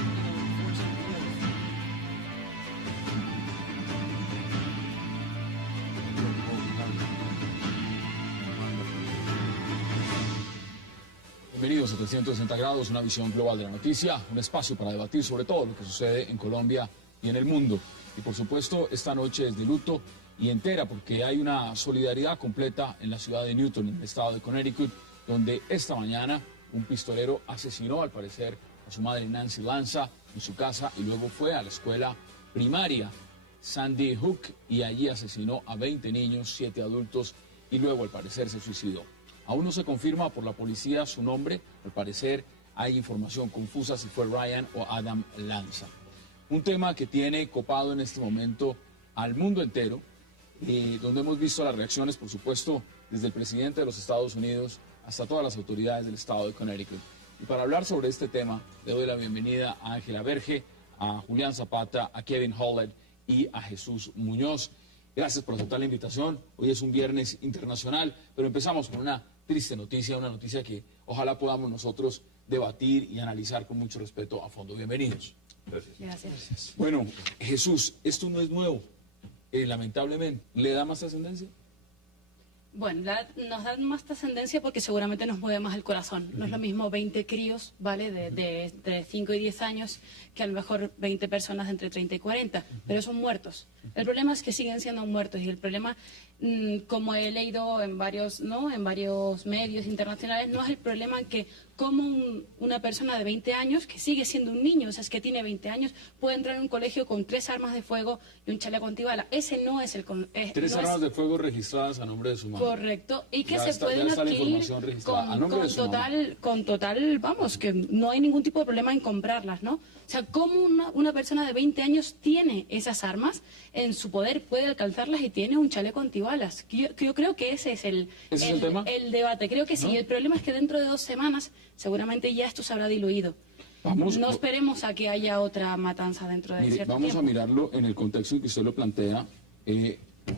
Bienvenidos a 360 grados, una visión global de la noticia, un espacio para debatir sobre todo lo que sucede en Colombia y en el mundo. Y por supuesto, esta noche es de luto y entera porque hay una solidaridad completa en la ciudad de Newton, en el estado de Connecticut, donde esta mañana un pistolero asesinó al parecer a su madre Nancy Lanza en su casa y luego fue a la escuela primaria Sandy Hook y allí asesinó a 20 niños, 7 adultos y luego al parecer se suicidó. Aún no se confirma por la policía su nombre, al parecer hay información confusa si fue Ryan o Adam Lanza. Un tema que tiene copado en este momento al mundo entero, donde hemos visto las reacciones, por supuesto, desde el presidente de los Estados Unidos hasta todas las autoridades del estado de Connecticut. Y para hablar sobre este tema, le doy la bienvenida a Ángela Berge, a Julián Zapata, a Kevin Hollett y a Jesús Muñoz. Gracias por aceptar la invitación. Hoy es un viernes internacional, pero empezamos con una triste noticia, una noticia que ojalá podamos nosotros debatir y analizar con mucho respeto a fondo. Bienvenidos. Gracias. Bueno, Jesús, esto no es nuevo, lamentablemente. ¿Le da más trascendencia? Bueno, nos da más trascendencia porque seguramente nos mueve más el corazón. No es lo mismo 20 críos, ¿vale?, de entre 5 y 10 años, que a lo mejor 20 personas de entre 30 y 40, pero son muertos. El problema es que siguen siendo muertos y el problema, como he leído en varios medios internacionales, no es el problema que como una persona de 20 años, que sigue siendo un niño, o sea, es que tiene 20 años, puede entrar en un colegio con 3 armas de fuego y un chaleco antibala. Ese no es el... 3 armas de fuego registradas a nombre de su madre. Correcto, y que se pueden adquirir con total, vamos, que no hay ningún tipo de problema en comprarlas, ¿no? O sea, ¿cómo una persona de 20 años tiene esas armas en su poder, puede alcanzarlas y tiene un chaleco antibalas? Yo creo que ese es el debate. Creo que sí. ¿No? El problema es que dentro de 2 semanas seguramente ya esto se habrá diluido. No esperemos a que haya otra matanza dentro de cierto tiempo. Vamos a mirarlo en el contexto en que usted lo plantea.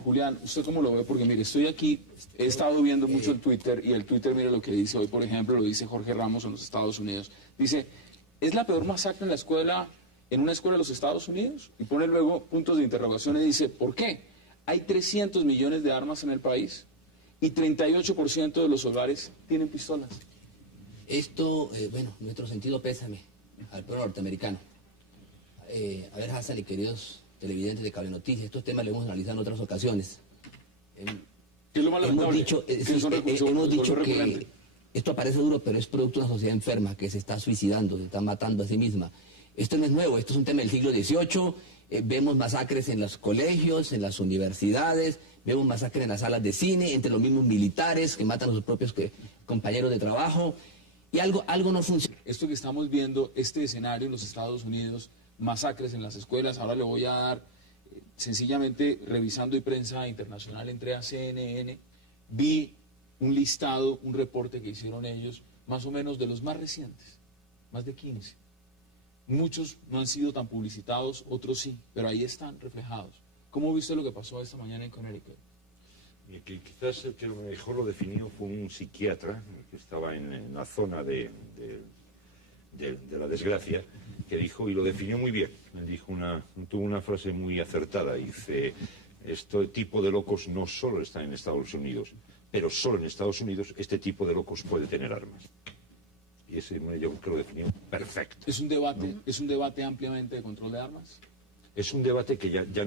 Julián, ¿usted cómo lo ve? Porque mire, estoy aquí, he estado viendo mucho el Twitter, y el Twitter, mire lo que dice hoy, por ejemplo, lo dice Jorge Ramos en los Estados Unidos. Dice, ¿es la peor masacre en una escuela de los Estados Unidos? Y pone luego puntos de interrogación y dice, ¿por qué? Hay 300 millones de armas en el país y 38% de los hogares tienen pistolas. Esto, bueno, nuestro sentido pésame al pueblo norteamericano. A ver, Hassan y queridos televidentes de Cable Noticias, estos temas los hemos analizado en otras ocasiones. ¿Qué es lo más lamentable? Hemos dicho que esto parece duro, pero es producto de una sociedad enferma que se está suicidando, se está matando a sí misma. Esto no es nuevo, esto es un tema del siglo XVIII. Vemos masacres en los colegios, en las universidades, vemos masacres en las salas de cine, entre los mismos militares que matan a sus propios compañeros de trabajo. Y algo no funciona. Esto que estamos viendo, este escenario en los Estados Unidos, masacres en las escuelas, ahora le voy a dar, sencillamente revisando y prensa internacional, entré a CNN, vi un listado, un reporte que hicieron ellos, más o menos de los más recientes, más de 15. Muchos no han sido tan publicitados, otros sí, pero ahí están reflejados. ¿Cómo viste lo que pasó esta mañana en Connecticut? Y que quizás el que mejor lo definió fue un psiquiatra que estaba en la zona de la desgracia, que dijo, y lo definió muy bien, tuvo una frase muy acertada, dice, este tipo de locos no solo está en Estados Unidos, pero solo en Estados Unidos este tipo de locos puede tener armas. Y ese yo creo que lo definió perfecto. ¿Es un debate ampliamente de control de armas? Es un debate que ya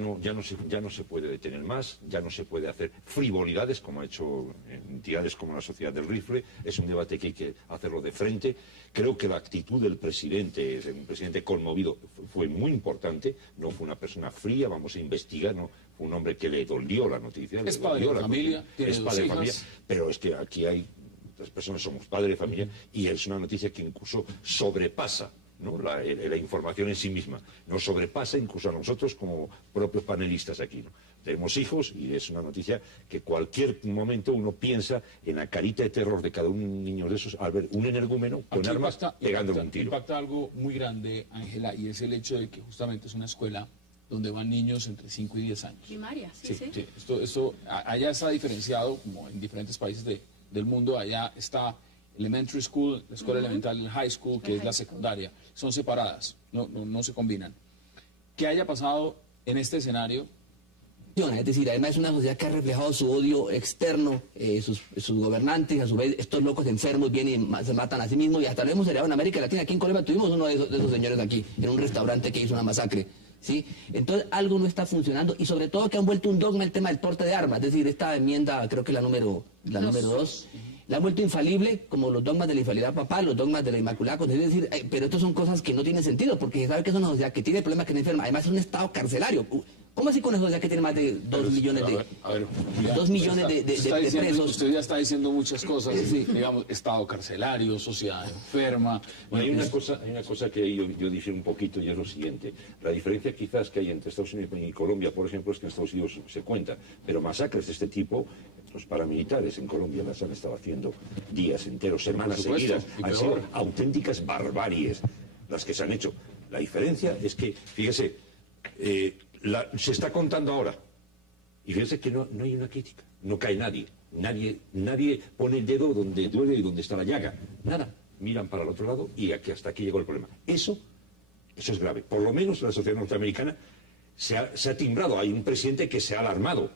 no se puede detener más, ya no se puede hacer frivolidades como ha hecho entidades como la Sociedad del Rifle. Es un debate que hay que hacerlo de frente. Creo que la actitud del presidente, un presidente conmovido, fue muy importante. No fue una persona fría, vamos a investigar, no fue un hombre que le dolió la noticia. Es padre de familia, tiene dos hijas. Pero es que aquí hay, las personas somos padres de familia, y es una noticia que incluso sobrepasa, ¿no?, la información en sí misma, nos sobrepasa incluso a nosotros como propios panelistas aquí, ¿no? Tenemos hijos y es una noticia que cualquier momento uno piensa en la carita de terror de cada un niño de esos al ver un energúmeno con armas pegándole un tiro. Impacta algo muy grande, Ángela, y es el hecho de que justamente es una escuela donde van niños entre 5 y 10 años. Primaria, sí. Esto allá está diferenciado, como en diferentes países del mundo. Allá está elementary school, la escuela elemental, el high school, que es la secundaria. Son separadas, no se combinan. ¿Qué haya pasado en este escenario? Es decir, además es una sociedad que ha reflejado su odio externo, sus gobernantes, a su vez estos locos enfermos vienen y se matan a sí mismos, y hasta lo hemos heredado en América Latina. Aquí en Colombia tuvimos uno de esos señores aquí, en un restaurante que hizo una masacre, ¿sí? Entonces algo no está funcionando, y sobre todo que han vuelto un dogma el tema del porte de armas. Es decir, esta enmienda, creo que la número 2, la han vuelto infalible, como los dogmas de la infalibilidad papal, los dogmas de la Inmaculada Concepción. Es decir, pero estas son cosas que no tienen sentido, porque se sabe que es una sociedad que tiene problemas, que no enferma, además es un estado carcelario. ¿Cómo así con eso ya que tiene más de 2 millones de 2 millones de presos? Usted ya está diciendo muchas cosas, digamos, estado carcelario, sociedad enferma. Bueno, hay una cosa que yo difiero un poquito, y es lo siguiente. La diferencia quizás que hay entre Estados Unidos y Colombia, por ejemplo, es que en Estados Unidos se cuenta, pero masacres de este tipo, los paramilitares en Colombia las han estado haciendo días enteros, semanas seguidas. Han sido auténticas barbaries las que se han hecho. La diferencia es que, fíjese, se está contando ahora, y fíjense que no hay una crítica, no cae nadie pone el dedo donde duele y donde está la llaga, nada, miran para el otro lado y hasta aquí llegó el problema. Eso es grave. Por lo menos la sociedad norteamericana se ha timbrado, hay un presidente que se ha alarmado,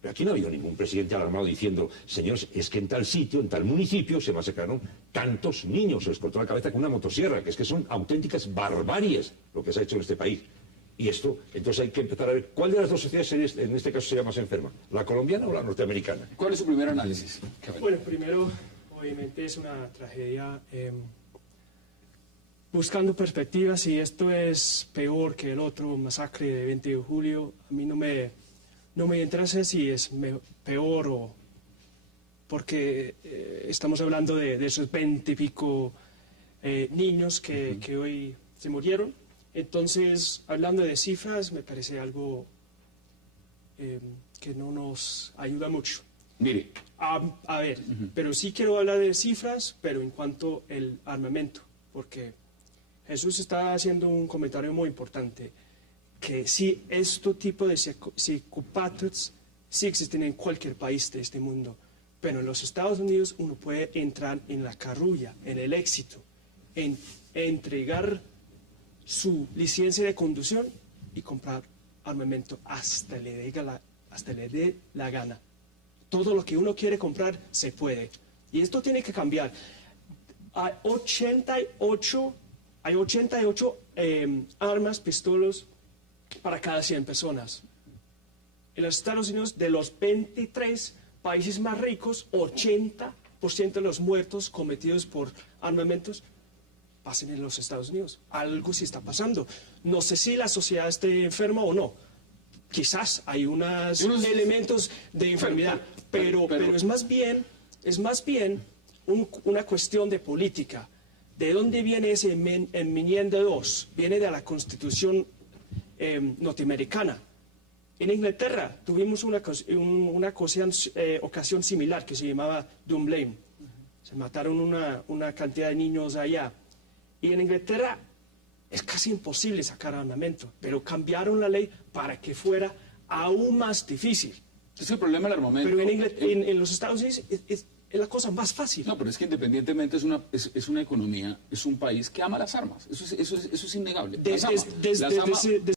pero aquí no ha habido ningún presidente alarmado diciendo, señores, es que en tal sitio, en tal municipio se masacraron tantos niños, se les cortó la cabeza con una motosierra, que es que son auténticas barbaries lo que se ha hecho en este país. Y esto, entonces hay que empezar a ver cuál de las dos sociedades en este caso sería más enferma, la colombiana o la norteamericana. ¿Cuál es su primer análisis? Bueno, primero, obviamente es una tragedia. Buscando perspectivas, si esto es peor que el otro masacre de 20 de julio, a mí no me interesa si es peor o... porque estamos hablando de esos 20 y pico niños que hoy se murieron. Entonces, hablando de cifras, me parece algo que no nos ayuda mucho. Mire. A ver, pero sí quiero hablar de cifras, pero en cuanto al armamento, porque Jesús está haciendo un comentario muy importante, que si este tipo de psicópatas sí existen en cualquier país de este mundo, pero en los Estados Unidos uno puede entrar en la carrulla, en el éxito, en entregar su licencia de conducción y comprar armamento hasta le dé la gana. Todo lo que uno quiere comprar se puede. Y esto tiene que cambiar. Hay 88 armas, pistolas para cada 100 personas. En los Estados Unidos, de los 23 países más ricos, 80% de los muertos cometidos por armamentos pasan en los Estados Unidos. Algo sí está pasando. No sé si la sociedad esté enferma o no. Quizás hay unos elementos de enfermedad, pero es más bien una cuestión de política. ¿De dónde viene ese enmienda 2? Viene de la Constitución norteamericana. En Inglaterra tuvimos una ocasión similar que se llamaba Dunblane. Se mataron una cantidad de niños allá. Y en Inglaterra es casi imposible sacar armamento, pero cambiaron la ley para que fuera aún más difícil. Es el problema del armamento. Pero en los Estados Unidos es la cosa más fácil. No, pero es que independientemente es una economía, es un país que ama las armas. Eso es innegable.